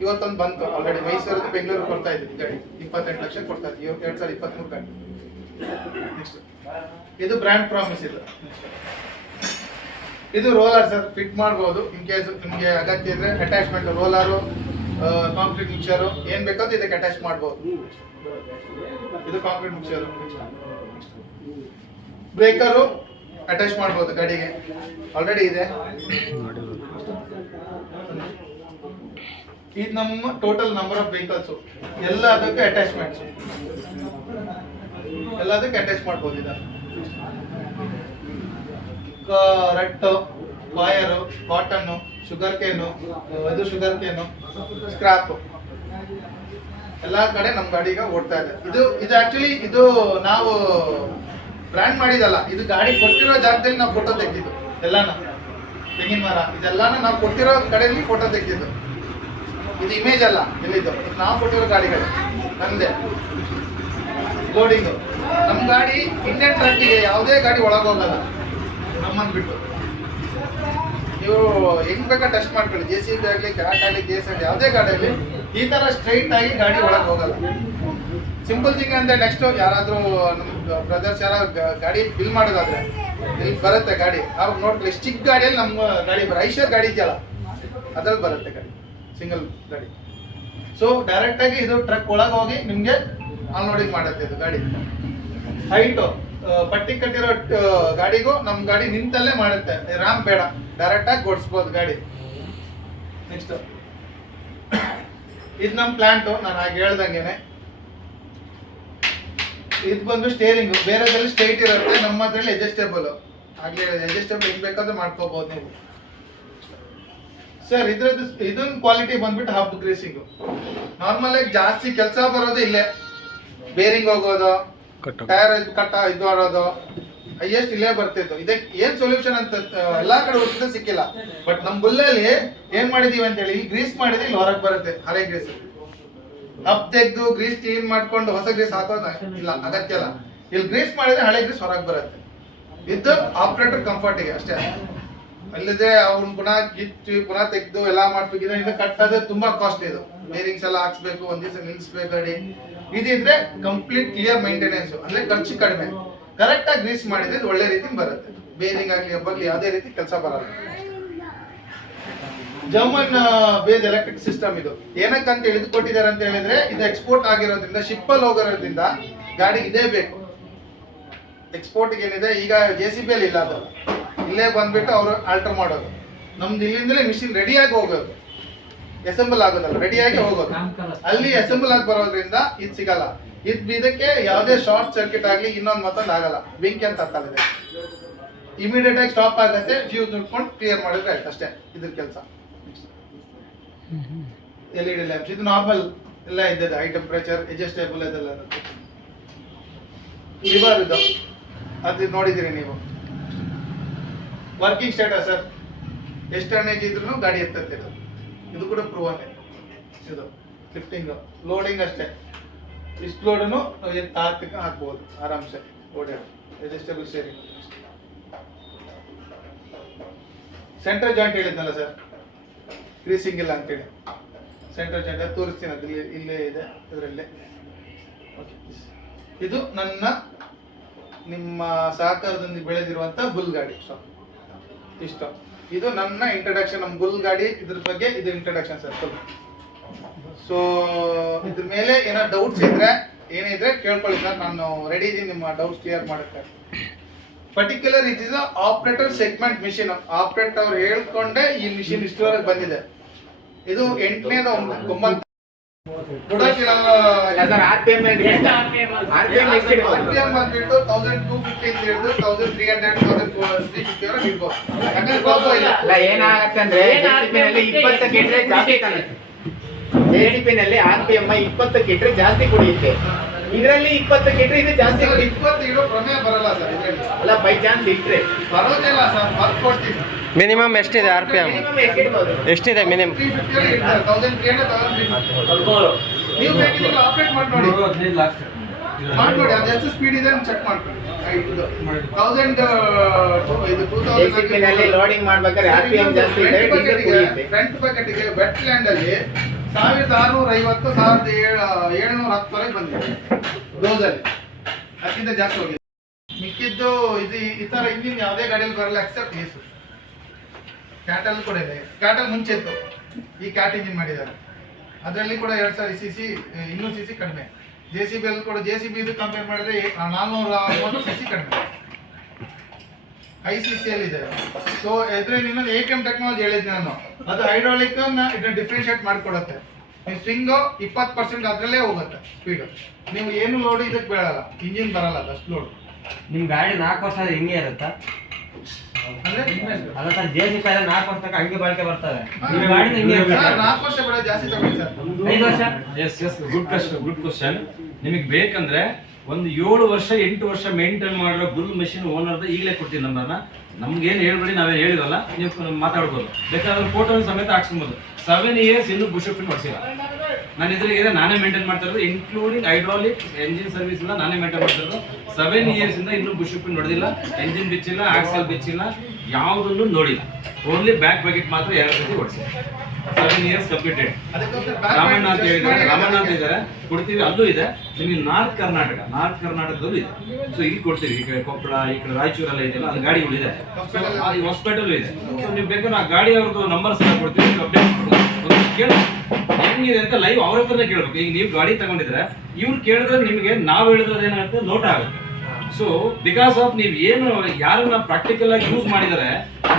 ಇವತ್ತೊಂದು ಬಂತು ಆಲ್ರೆಡಿ, ಮೈಸೂರಿಂದ ಬೆಂಗಳೂರು ಕೊಡ್ತಾ ಇದ್ದೀವಿ ಗಾಡಿ 28 ಲಕ್ಷ ಕೊಡ್ತಾ ಇದ್ದೀವಿ 2023 ಗಾಡಿ. ನೆಕ್ಸ್ಟ್ ಇದು ಬ್ರ್ಯಾಂಡ್ ಪ್ರಾಮಿಸ್. ಇದು ರೋಲರ್ ಸರ್, ಫಿಟ್ ಮಾಡ್ಬೋದು ಇನ್ ಕೇಸ್ ನಿಮಗೆ ಅಗತ್ಯ ಇದ್ರೆ. ಅಟ್ಯಾಚ್ಮೆಂಟ್ ರೋಲರು, ಕಾಂಕ್ರೀಟ್ ಮಿಕ್ಸರು ಏನ್ ಬೇಕಂತ ಇದಕ್ಕೆ ಅಟ್ಯಾಚ್ ಮಾಡ್ಬೋದು. ಇದು ಕಾಂಕ್ರೀಟ್ ಮಿಕ್ಸರು. ಬ್ರೇಕರು ಅಟ್ಯಾಚ್ ಮಾಡ್ಬೋದು ಗಾಡಿಗೆ, ಆಲ್ರೆಡಿ ಇದೆ. ಇದು ನಮ್ಮ ಟೋಟಲ್ ನಂಬರ್ ಆಫ್ ವೆಹಿಕಲ್ಸ್ ಎಲ್ಲ ಅದಕ್ಕೆ ಅಟ್ಯಾಚ್ಮೆಂಟ್ಸ್ ಎಲ್ಲದಕ್ಕೆ ಅಟ್ಯಾಚ್ ಮಾಡ್ಬೋದು. ಇದನ್ನು ರಟ್ಟು, ವಾಯರು, ಕಾಟನ್ನು, ಶುಗರ್ ಕೇನು, ಇದು ಶುಗರ್ ಕೇನು, ಸ್ಕ್ರಾಪ್ ಎಲ್ಲ ಕಡೆ ನಮ್ಮ ಗಾಡಿಗೆ ಓಡ್ತಾ ಇದೆ. ಇದು ಆಕ್ಚುಲಿ ಇದು ನಾವು ಬ್ರ್ಯಾಂಡ್ ಮಾಡಿದಲ್ಲ, ಇದು ಗಾಡಿ ಕೊಟ್ಟಿರೋ ಜಾಗದಲ್ಲಿ ನಾವು ಫೋಟೋ ತೆಗೆದಿದ್ದು ಎಲ್ಲಾನ. ತೆಂಗಿನ ಮರ ಇದೆಲ್ಲಾನ ನಾವು ಕೊಟ್ಟಿರೋ ಕಡೆಯಲ್ಲಿ ಫೋಟೋ ತೆಗೆದಿದ್ದು. ಇದು ಇಮೇಜ್ ಅಲ್ಲ ಎಲ್ಲಿದ್ದು, ನಾವು ಕೊಟ್ಟಿರೋ ಗಾಡಿಗಳು ನಮ್ದೇ ಲೋಡಿಂಗು. ನಮ್ಮ ಗಾಡಿ ಇಂಡಿಯನ್ ಟ್ರಕ್ಕಿಗೆ ಯಾವುದೇ ಗಾಡಿ ಒಳಗೋಗಲ್ಲ ನಮ್ಮನ್ನು ಬಿಟ್ಟು. ನೀವು ಹೆಂಗ್ ಬೇಕಾ ಟೆಸ್ಟ್ ಮಾಡ್ಕೊಳ್ಳಿ, JCB ಆಗಲಿ, ಕ್ಯಾಟ್ ಆಗಲಿ, ಕೇಸ್ ಆಗಲಿ, ಯಾವುದೇ ಗಾಡಿಯಲ್ಲಿ ಈ ತರ ಸ್ಟ್ರೈಟ್ ಆಗಿ ಗಾಡಿ ಒಳಗೆ ಹೋಗಲ್ಲ. ಸಿಂಪಲ್ ಥಿಂಗ್ ಅಂದ್ರೆ ನೆಕ್ಸ್ಟ್ ಯಾರಾದ್ರೂ ನಮ್ಮ ಬ್ರದರ್ಸ್ ಯಾರು ಗಾಡಿ ಬಿಲ್ ಮಾಡೋದಾದ್ರೆ ಇಲ್ಲಿ ಬರುತ್ತೆ ಗಾಡಿ, ಅವ್ರು ನೋಡ್ಕೊಳ್ಳಿ ಚಿಕ್ಕ ಗಾಡಿಯಲ್ಲಿ ನಮ್ಮ ಗಾಡಿ ಐಷರ್ ಗಾಡಿ ಇದೆಯಲ್ಲ ಅದ್ರಲ್ಲಿ ಬರುತ್ತೆ ಗಾಡಿ, ಸಿಂಗಲ್ ಗಾಡಿ. ಸೊ ಡೈರೆಕ್ಟ್ ಆಗಿ ಇದು ಟ್ರಕ್ ಒಳಗೆ ಹೋಗಿ ನಿಮ್ಗೆ ಅನ್ಲೋಡಿಂಗ್ ಮಾಡುತ್ತೆ ಇದು ಗಾಡಿ. ಹೈಟು ಪಟ್ಟಿ ಕಟ್ಟಿರೋ ಗಾಡಿಗೂ ನಮ್ಮ ಗಾಡಿ ನಿಂತಲ್ಲೇ ಮಾಡುತ್ತೆ, ರಾಮ್ ಬೇಡ, ಡೈರೆಕ್ಟ್ ಆಗಿ ಓಡಿಸ್ಬೋದು ಗಾಡಿ. ನೆಕ್ಸ್ಟ್ ಇದು ನಮ್ಮ ಪ್ಲಾಂಟು, ನಾನು ಹಾಗೆ ಹೇಳ್ದಂಗೆನೆ. ಇದು ಬಂದು ಸ್ಟೇರಿಂಗ್, ಬೇರೆದ್ರಲ್ಲಿ ಸ್ಟ್ರೈಟ್ ಇರುತ್ತೆ, ನಮ್ಮ ಹತ್ರದಲ್ಲಿ ಅಡ್ಜಸ್ಟೇಬಲ್. ಆಗ್ಲೇ ಅಡ್ಜಸ್ಟೇಬಲ್ ಹೆಂಗ್ ಬೇಕಾದ್ರೂ ಮಾಡ್ಕೋಬಹುದು ನೀವು. ಸರ್ ಇದ್ರದ್ದು ಇದೊಂದು ಕ್ವಾಲಿಟಿ ಬಂದ್ಬಿಟ್ಟು ಹಬ್ ಗ್ರೇಸಿಂಗ್. ನಾರ್ಮಲ್ ಆಗಿ ಜಾಸ್ತಿ ಕೆಲಸ ಬರೋದು ಇಲ್ಲೇ, ಬೇರಿಂಗ್ ಹೋಗೋದು, ಟೈರ್ ಕಟ್ಟ ಇದು ಮಾಡೋದು ಹೈಯೆಸ್ಟ್ ಇಲ್ಲೇ ಬರ್ತಿತ್ತು. ಇದಕ್ಕೆ ಏನ್ ಸೊಲ್ಯೂಷನ್ ಅಂತ ಎಲ್ಲಾ ಕಡೆ ಹುಡುಕಿದ್ರೆ ಸಿಕ್ಕಿಲ್ಲ. ಬಟ್ ನಮ್ ಬುಲ್ಲಲ್ಲಿ ಏನ್ ಮಾಡಿದೀವಿ ಅಂತ ಹೇಳಿ, ಇಲ್ಲಿ ಗ್ರೀಸ್ ಮಾಡಿದ್ರೆ ಇಲ್ಲಿ ಹೊರಗೆ ಬರುತ್ತೆ ಹಳೆ ಗ್ರೀಸ್. ಹಬ್ ತೆಗೆದು ಗ್ರೀಸ್ ಕ್ಲೀನ್ ಮಾಡ್ಕೊಂಡು ಹೊಸ ಗ್ರೀಸ್ ಹಾಕೋದು ಇಲ್ಲ, ಅಗತ್ಯ ಇಲ್ಲ. ಇಲ್ಲಿ ಗ್ರೀಸ್ ಮಾಡಿದ್ರೆ ಹಳೆ ಗ್ರೀಸ್ ಹೊರಗೆ ಬರುತ್ತೆ. ಇದು ಆಪರೇಟರ್ ಕಂಫರ್ಟಿಗೆ ಅಷ್ಟೇ. ಅಲ್ಲದೆ ಅವ್ನ ಪುನಃ ಕಿತ್ತು ಪುನಃ ತೆಗೆದು ಎಲ್ಲ ಮಾಡ್ಬೇಕಿದ್ರೆ ಇದು ಕಟ್ಟೋದು ತುಂಬಾ ಕಾಸ್ಟ್. ಇದು ಬೇರಿಂಗ್ಸ್ ಎಲ್ಲ ಹಾಕ್ಸ್ಬೇಕು, ಒಂದ್ ದಿವಸ ನಿಲ್ಸ್ಬೇಕು ಗಾಡಿ. ಇದಿದ್ರೆ ಕಂಪ್ಲೀಟ್ ಕ್ಲಿಯರ್ ಮೇಂಟೆನೆನ್ಸ್, ಅಂದ್ರೆ ಖರ್ಚು ಕಡಿಮೆ. ಕರೆಕ್ಟ್ ಆಗಿ ಗ್ರೀಸ್ ಮಾಡಿದ್ರೆ ಇದು ಒಳ್ಳೆ ರೀತಿ ಬರುತ್ತೆ. ಬೇರಿಂಗ್ ಆಗ್ಲಿ ಹಬ್ಬಗ್ಲಿ ಯಾವುದೇ ರೀತಿ ಕೆಲಸ ಬರಲ್ಲ. ಜರ್ಮನ್ ಬೇಸ್ ಎಲೆಕ್ಟ್ರಿಕ್ ಸಿಸ್ಟಮ್ ಇದು. ಏನಕ್ಕಂತ ಹೇಳಿದ್ ಕೊಟ್ಟಿದ್ದಾರೆ ಅಂತ ಹೇಳಿದ್ರೆ, ಇದು ಎಕ್ಸ್ಪೋರ್ಟ್ ಆಗಿರೋದ್ರಿಂದ, ಶಿಪ್ ಅಲ್ಲಿ ಹೋಗಿರೋದ್ರಿಂದ ಗಾಡಿಗೆ ಇದೇ ಬೇಕು. ಎಕ್ಸ್ಪೋರ್ಟ್ ಏನಿದೆ ಈಗ JCB ಅಲ್ಲಿ ಇಲ್ಲ, ಅದು ಇಲ್ಲೇ ಬಂದ್ಬಿಟ್ಟು ಅವರು ಆಲ್ಟರ್ ಮಾಡೋದು. ನಮ್ದು ಇಲ್ಲಿಂದಲೇ ಮಿಷಿನ್ ರೆಡಿಯಾಗಿ ಹೋಗೋದು, ಅಸೆಂಬಲ್ ಆಗೋದಲ್ಲ, ರೆಡಿಯಾಗಿ ಹೋಗೋದು. ಅಲ್ಲಿ ಅಸೆಂಬಲ್ ಆಗಿ ಬರೋದ್ರಿಂದ ಇದು ಸಿಗಲ್ಲ. ಇದಕ್ಕೆ ಯಾವುದೇ ಶಾರ್ಟ್ ಸರ್ಕ್ಯೂಟ್ ಆಗ್ಲಿ ಇನ್ನೊಂದು ಮತ್ತೊಂದು ಆಗಲ್ಲ. ಬೆಂಕಿ ಅಂತ ಆಗ್ತದೆ, ಇಮಿಡಿಯೇಟ್ ಆಗಿ ಸ್ಟಾಪ್ ಆಗುತ್ತೆ, ಫ್ಯೂಸ್ ನುಡ್ಕೊಂಡು ಕ್ಲಿಯರ್ ಮಾಡಿದ್ರೆ ಆಯ್ತು ಅಷ್ಟೇ ಇದ್ರ ಕೆಲಸ. LED ಲ್ಯಾಂಪ್ಸ್ ಇದು ನಾರ್ಮಲ್ ಎಲ್ಲ ಇದ್ದದೆ, ಹೈ ಟೆಂಪರೇಚರ್, ಅಡ್ಜಸ್ಟೇಬಲ್ ಇದೆಲ್ಲ. ಲಿವರ್ ಇದು ಅದು ನೋಡಿದಿರಿ ನೀವು. ವರ್ಕಿಂಗ್ ಸ್ಟೇಟಸ್ ಸರ್, ಎಷ್ಟು ಟನ್ನೇಜ್ ಇದ್ರೂ ಗಾಡಿ ಎತ್ತತ್ತೆ ಇದು ಕೂಡ ಪ್ರೂವ್ ಇದು ಲಿಫ್ಟಿಂಗ್ ಲೋಡಿಂಗ್ ಅಷ್ಟೇ. ಇಷ್ಟು ಲೋಡನ್ನು ಹಾಕ್ಬೋದು ಆರಾಮ್ಸೆ ಓಡಾಡಿ. Adjustable steering. ಸೆಂಟ್ರಲ್ ಜಾಯಿಂಟ್ ಹೇಳಿದ್ನಲ್ಲ ಸರ್, ಗ್ರೀಸಿಂಗ್ ಇಲ್ಲ ಅಂತೇಳಿ. ಸೆಂಟ್ರಲ್ ಜಾಯಿಂಟ್ ತೋರಿಸ್ತೀನಿ, ಅದು ಇಲ್ಲೇ ಇದೆ ಇದರಲ್ಲೇ. ಓಕೆ, ಇದು ನನ್ನ ನಿಮ್ಮ ಸಹಕಾರದೊಂದಿಗೆ ಬೆಳೆದಿರುವಂಥ ಬುಲ್ ಗಾಡಿ ಇಷ್ಟು. ಇದು ನನ್ನ ಇಂಟ್ರಡಕ್ಷನ್, ನಮ್ಮ ಬುಲ್ ಗಾಡಿ ಇದ್ರ ಬಗ್ಗೆ ಇದು ಇಂಟ್ರಡಕ್ಷನ್ ಸರ್ ಫುಲ್. ಸೊ ಇದ್ರ ಮೇಲೆ ಏನೋ ಡೌಟ್ಸ್ ಇದ್ರೆ ಏನಿದ್ರೆ ಕೇಳ್ಕೊಳ್ಳಿ ಸರ್, ನಾನು ರೆಡಿ ಇದ್ದೀನಿ ನಿಮ್ಮ ಡೌಟ್ಸ್ ಕ್ಲಿಯರ್ ಮಾಡೋಕ್ಕೆ. Particular it is operator segment machine. Operator ಅವ್ರು ಹೇಳ್ಕೊಂಡೆ ಈ ಮಿಷಿನ್ ಇಷ್ಟವರೆಗೆ ಬಂದಿದೆ. ಇದು 8ನೇದು 9 RPM ಅಂದ್ಬಿಟ್ಟು 1250 ಅಂತ ಹೇಳಿದ್ರು 1300 1350 ವರೆಗೆ ಇರ್ಬೋದು. ಯಾಕಂದ್ರೆ ಪ್ರಾಬ್ಲಮ್ ಇಲ್ಲ. ಅಲ್ಲ, ಏನಾಗತ್ತಂದ್ರೆ JCB ನಲ್ಲಿ 20 ಕಿಟ್ರೆ ಜಾಸ್ತಿ ಕಾಣುತ್ತೆ. JCB ನಲ್ಲಿ RPM 20 ಕಿಟ್ರೆ ಜಾಸ್ತಿ ಕುಡಿಯುತ್ತೆ. ಇದರಲ್ಲಿ 20 ಕಿಟ್ರೆ ಇದು ಜಾಸ್ತಿ ಕುಡಿಯುತ್ತೆ. 20 ಇಡೋ ಪ್ರಮೇಯ ಬರಲ್ಲ ಸರ್ ಇದರಲ್ಲಿ. ಅಲ್ಲ, ಬೈ ಚಾನ್ಸ್ ಇಟ್ರೆ ಬರೋದಿಲ್ಲ ಸರ್, ಬರ್ಕೊಡ್ತೀನಿ. ಮಿನಿಮಮ್ ಎಷ್ಟಿದೆ RPM? ಮಿನಿಮಮ್ ಎಷ್ಟಿರ್ಬೋದು? ಎಷ್ಟಿದೆ ಮಿನಿಮಮ್? 350 1300 1350. ನೀವು ಬೇಕಿದ್ರೆ ಆಪರೇಟ್ ಮಾಡಿ ನೋಡಿ, ಮಾಡ್ಕೊಡಿ. ಅದು ಎಷ್ಟು ಸ್ಪೀಡ್ ಇದೆ ಅಂತ ಚೆಕ್ ಮಾಡ್ಕೊಳ್ಳಿ. 1000 ಇದು 2000 JCB ನಲ್ಲಿ ಲೋಡಿಂಗ್ ಮಾಡ್ಬೇಕಾದ್ರೆ RPM ಜಾಸ್ತಿ ಇದ್ರೆ ಡೀಸೆಲ್ ಕುಡಿಯುತ್ತೆ. ಫ್ರಂಟ್ ಬಕೆಟ್ಗೆ ವೆಟ್ ಲ್ಯಾಂಡ್ ಅಲ್ಲಿ 1650 1710 ವರೆಗೆ ಬಂದಿದೆ ಡೋಸಲ್ಲಿ. ಅದಕ್ಕಿಂತ ಜಾಸ್ತಿ ಹೋಗಿದೆ. ಮಿಕ್ಕಿದ್ದು ಇದು ಈ ತರ ಇಂಜಿನ್ ಯಾವುದೇ ಗಾಡಿಯಲ್ಲಿ ಬರಲ್ಲ ಎಕ್ಸೆಪ್ಟ್ ಏಸು. ಕ್ಯಾಟಲ್ ಕೂಡ ಇದೆ. ಕ್ಯಾಟಲ್ ಮುಂಚೆ ಇತ್ತು, ಈ ಕ್ಯಾಟ್ ಇಂಜಿನ್ ಮಾಡಿದ್ದಾರೆ. ಅದರಲ್ಲಿ ಕೂಡ 2000 cc 200 cc ಕಡಿಮೆ. JCB ಅಲ್ಲಿ ಕೂಡ JCB ಇದು ಕಂಪೇರ್ ಮಾಡಿದ್ರೆ 430 cc ಕಡಿಮೆ. ICC ಅಲ್ಲಿ ಇದೆ. ಸೊ ಇದರಲ್ಲಿ ಇನ್ನೊಂದು APM ಟೆಕ್ನಾಲಜಿ ಹೇಳಿದ್ದೆ ನಾನು, ಅದು ಹೈಡ್ರಾಲಿಕ್ ಇದನ್ನ ಡಿಫ್ರೆನ್ಶಿಯೇಟ್ ಮಾಡಿಕೊಡುತ್ತೆ. ನೀವು ಸ್ವಿಂಗು 20% ಅದರಲ್ಲೇ ಹೋಗುತ್ತೆ ಸ್ಪೀಡು. ನೀವು ಏನು ಲೋಡ್ ಇದಕ್ಕೆ ಬೀಳಲ್ಲ, ಇಂಜಿನ್ ಬರಲ್ಲ ಅಷ್ಟು ಲೋಡ್. ನಿಮ್ ಗಾಡಿ 4 ವರ್ಷ ಆದ್ರೆ ಹಿಂಗೆ ಇರುತ್ತಾ? ಅಂದ್ರೆ ಅಲ್ಲ ಸರ್, JCB 4 ವರ್ಷ ತನಕ ಹಂಗೆ ಬಾಳಿಕೆ ಬರ್ತವೆ. ನಿಮ್ ಗಾಡಿ ಹಿಂಗೆ ಇರುತ್ತೆ. 4 ವರ್ಷ ಬೆಳೆ ಜಾಸ್ತಿ ತಗೊಳ್ಳಿ ಸರ್. 5 ವರ್ಷ? Yes good question. ನಿಮಗೆ ಬೇಕಂದ್ರೆ ಒಂದು 7 ವರ್ಷ 8 ವರ್ಷ ಮೇಂಟೈನ್ ಮಾಡಿರೋ ಬುಲ್ ಮಷಿನ್ ಓನರ್ದ ಈಗಲೇ ಕೊಡ್ತೀನಿ ನಂಬರ್ನ. ನಮ್ಗೇನು ಹೇಳ್ಬೇಡಿ, ನಾವೇನು ಹೇಳಿರಲ್ಲ, ನೀವು ಮಾತಾಡ್ಬೋದು. ಬೇಕಾದ್ರೆ ಫೋಟೋ ಸಮೇತ ಹಾಕ್ಸ್ಕೊಬೋದು. 7 years ಇನ್ನೂ ಬುಷ್ ಪಿನ್ ಮಾಡಿಸಿಲ್ಲ. ನಾನು ಇದ್ರಿಗೆ ನಾನೇ ಮೇಂಟೈನ್ ಮಾಡ್ತಾ ಇರೋದು, ಇನ್ಕ್ಲೂಡಿಂಗ್ ಹೈಡ್ರಾಲಿಕ್ ಎಂಜಿನ್ ಸರ್ವಿಸ್ ಎಲ್ಲ ನಾನೇ ಮೇಂಟೈನ್ ಮಾಡ್ತಾ ಇರೋದು. 7 years ಇಂದ ಇನ್ನೂ ಬುಷ್ ಪಿನ್ ಹೊಡೆದಿಲ್ಲ, ಎಂಜಿನ್ ಬಿಚ್ಚಿಲ್ಲ, ಆಕ್ಸಲ್ ಬಿಚ್ಚಿಲ್ಲ, ಯಾವುದನ್ನು ನೋಡಿಲ್ಲ. ಓನ್ಲಿ ಬ್ಯಾಕ್ ಬಕೆಟ್ ಮಾತ್ರ 2 ಸತಿ ಓಡಿಸಿದೆ. 7 years ಕಂಪ್ಲೀಟೆಡ್. ರಾಮಣ್ಣ ಅಂತ ಹೇಳಿದ್ದಾರೆ, ರಾಮಣ್ಣ ಅಂತ ಇದ್ದಾರೆ, ಕೊಡ್ತೀವಿ. ಅಲ್ಲೂ ಇದೆ ನಿಮಗೆ. ನಾರ್ತ್ ಕರ್ನಾಟಕದಲ್ಲೂ ಇದೆ. ಸೊ ಇಲ್ಲಿ ಕೊಡ್ತೀವಿ. ಈ ಕಡೆ ಕೊಪ್ಪಳ, ಈ ಕಡೆ ರಾಯಚೂರೆಲ್ಲ ಇದೆಯಲ್ಲ, ಅಲ್ಲಿ ಗಾಡಿಗಳಿದೆ. ಹಾಸ್ಪಿಟಲ್ ಇದೆ. ಸೊ ನೀವು ಬೇಕಾದ್ರೆ ಆ ಗಾಡಿ ಅವ್ರದ್ದು ನಂಬರ್ಸ್ ಎಲ್ಲ ಕೊಡ್ತೀವಿ, ಅಪ್ಡೇಟ್ ಕೇಳಿ ಹೆಂಗಿದೆ ಅಂತ ಲೈವ್ ಅವ್ರ ಹತ್ರನೇ ಕೇಳ್ಬೇಕು. ಈಗ ನೀವು ಗಾಡಿ ತಗೊಂಡಿದ್ರೆ ಇವ್ರು ಕೇಳಿದ್ರೆ ನಿಮಗೆ ನಾವು ಹೇಳಿದ್ರೆ ಏನಾಗುತ್ತೆ, ನೋಟ ಆಗುತ್ತೆ. ಸೊ ಬಿಕಾಸ್ ಆಫ್ ನೀವು ಏನು ಯಾರನ್ನ ಪ್ರಾಕ್ಟಿಕಲ್ ಆಗಿ ಯೂಸ್ ಮಾಡಿದರೆ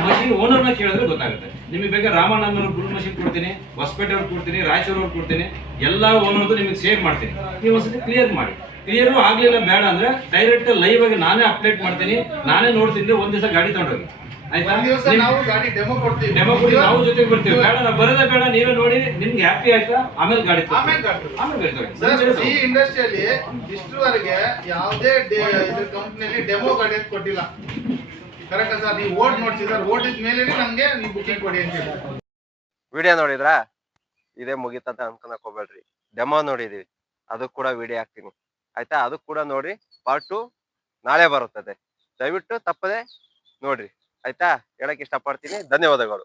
ಮಷಿನ್ ಓನರ್ನ ಕೇಳಿದ್ರೆ ಗೊತ್ತಾಗುತ್ತೆ. ನಿಮಗೆ ಬೇಕಾದ್ರೆ ರಾಮಣ್ಣನವ್ರು ಬುಲ್ ಮಷಿನ್ ಕೊಡ್ತೀನಿ, ಹೊಸಪೇಟೆ ಅವ್ರಿಗೆ ಕೊಡ್ತೀನಿ, ರಾಯಚೂರು ಅವ್ರಿಗೆ ಕೊಡ್ತೀನಿ, ಎಲ್ಲ ಓನರ್ದು ನಿಮಗೆ ಸೇವ್ ಮಾಡ್ತೀನಿ. ನೀವು ಒಂದ್ಸತಿ ಕ್ಲಿಯರ್ ಮಾಡಿ. ಕ್ಲಿಯರ್ ಆಗ್ಲಿಲ್ಲ ಬೇಡ ಅಂದ್ರೆ ಡೈರೆಕ್ಟ್ ಲೈವ್ ಆಗಿ ನಾನೇ ಅಪ್ಡೇಟ್ ಮಾಡ್ತೀನಿ, ನಾನೇ ನೋಡ್ತೀನಿ. ಒಂದ್ ದಿವಸ ಗಾಡಿ ತಗೊಂಡೋಗಿ, ಆಯ್ತಾ? ನಾವು ಗಾಡಿ ಡೆಮೋ ಕೊಡ್ತೀವಿ. ಡೆಮೋ ಕೊಡ್ತೀವಿ, ನಾವು ಜೊತೆಗೆ ಬರ್ತೀವಿ. ಬೇಡ ನಾವು ಬರೋದೇ ಬೇಡ, ನೀವೇ ನೋಡಿ ನಿಮ್ಗೆ ಹ್ಯಾಪಿ ಆಯ್ತಾ, ಆಮೇಲೆ ಗಾಡಿ ಆಮೇಲೆ ಬರ್ತೇವೆ. ಈ ಇಂಡಸ್ಟ್ರಿಯಲ್ಲಿ ಇಷ್ಟರವರೆಗೆ ಯಾವುದೇ ಇದ್ರ ಕಂಪ್ನಿಯಲ್ಲಿ ಡೆಮೋ ಗಾಡಿ ಕೊಟ್ಟಿಲ್ಲ. Correct sir? ನೀವು ಓಟ್ ನೋಡ್ಸಿ ಸರ್, ಓಟಿದ ಮೇಲೆ ನಮ್ಗೆ ನೀವು ಬುಕಿಂಗ್ ಕೊಡಿ ಅಂತ ಹೇಳಿ. ವಿಡಿಯೋ ನೋಡಿದ್ರಾ? ಇದೇ ಮುಗಿತಂತ ಅನ್ಕೊಳಕ್ ಹೋಗ್ಬೇಡ್ರಿ. ಡೆಮೋ ನೋಡಿದೀವಿ, ಅದು ಕೂಡ ವಿಡಿಯೋ ಹಾಕ್ತೀನಿ, ಆಯ್ತಾ? ಅದು ಕೂಡ ನೋಡಿ. ಪಾರ್ಟ್ 2 ನಾಳೆ ಬರುತ್ತದೆ. ದಯವಿಟ್ಟು ತಪ್ಪದೆ ನೋಡ್ರಿ, ಆಯ್ತಾ? ಹೇಳಕ್ ಇಷ್ಟಪಡ್ತೀನಿ. ಧನ್ಯವಾದಗಳು.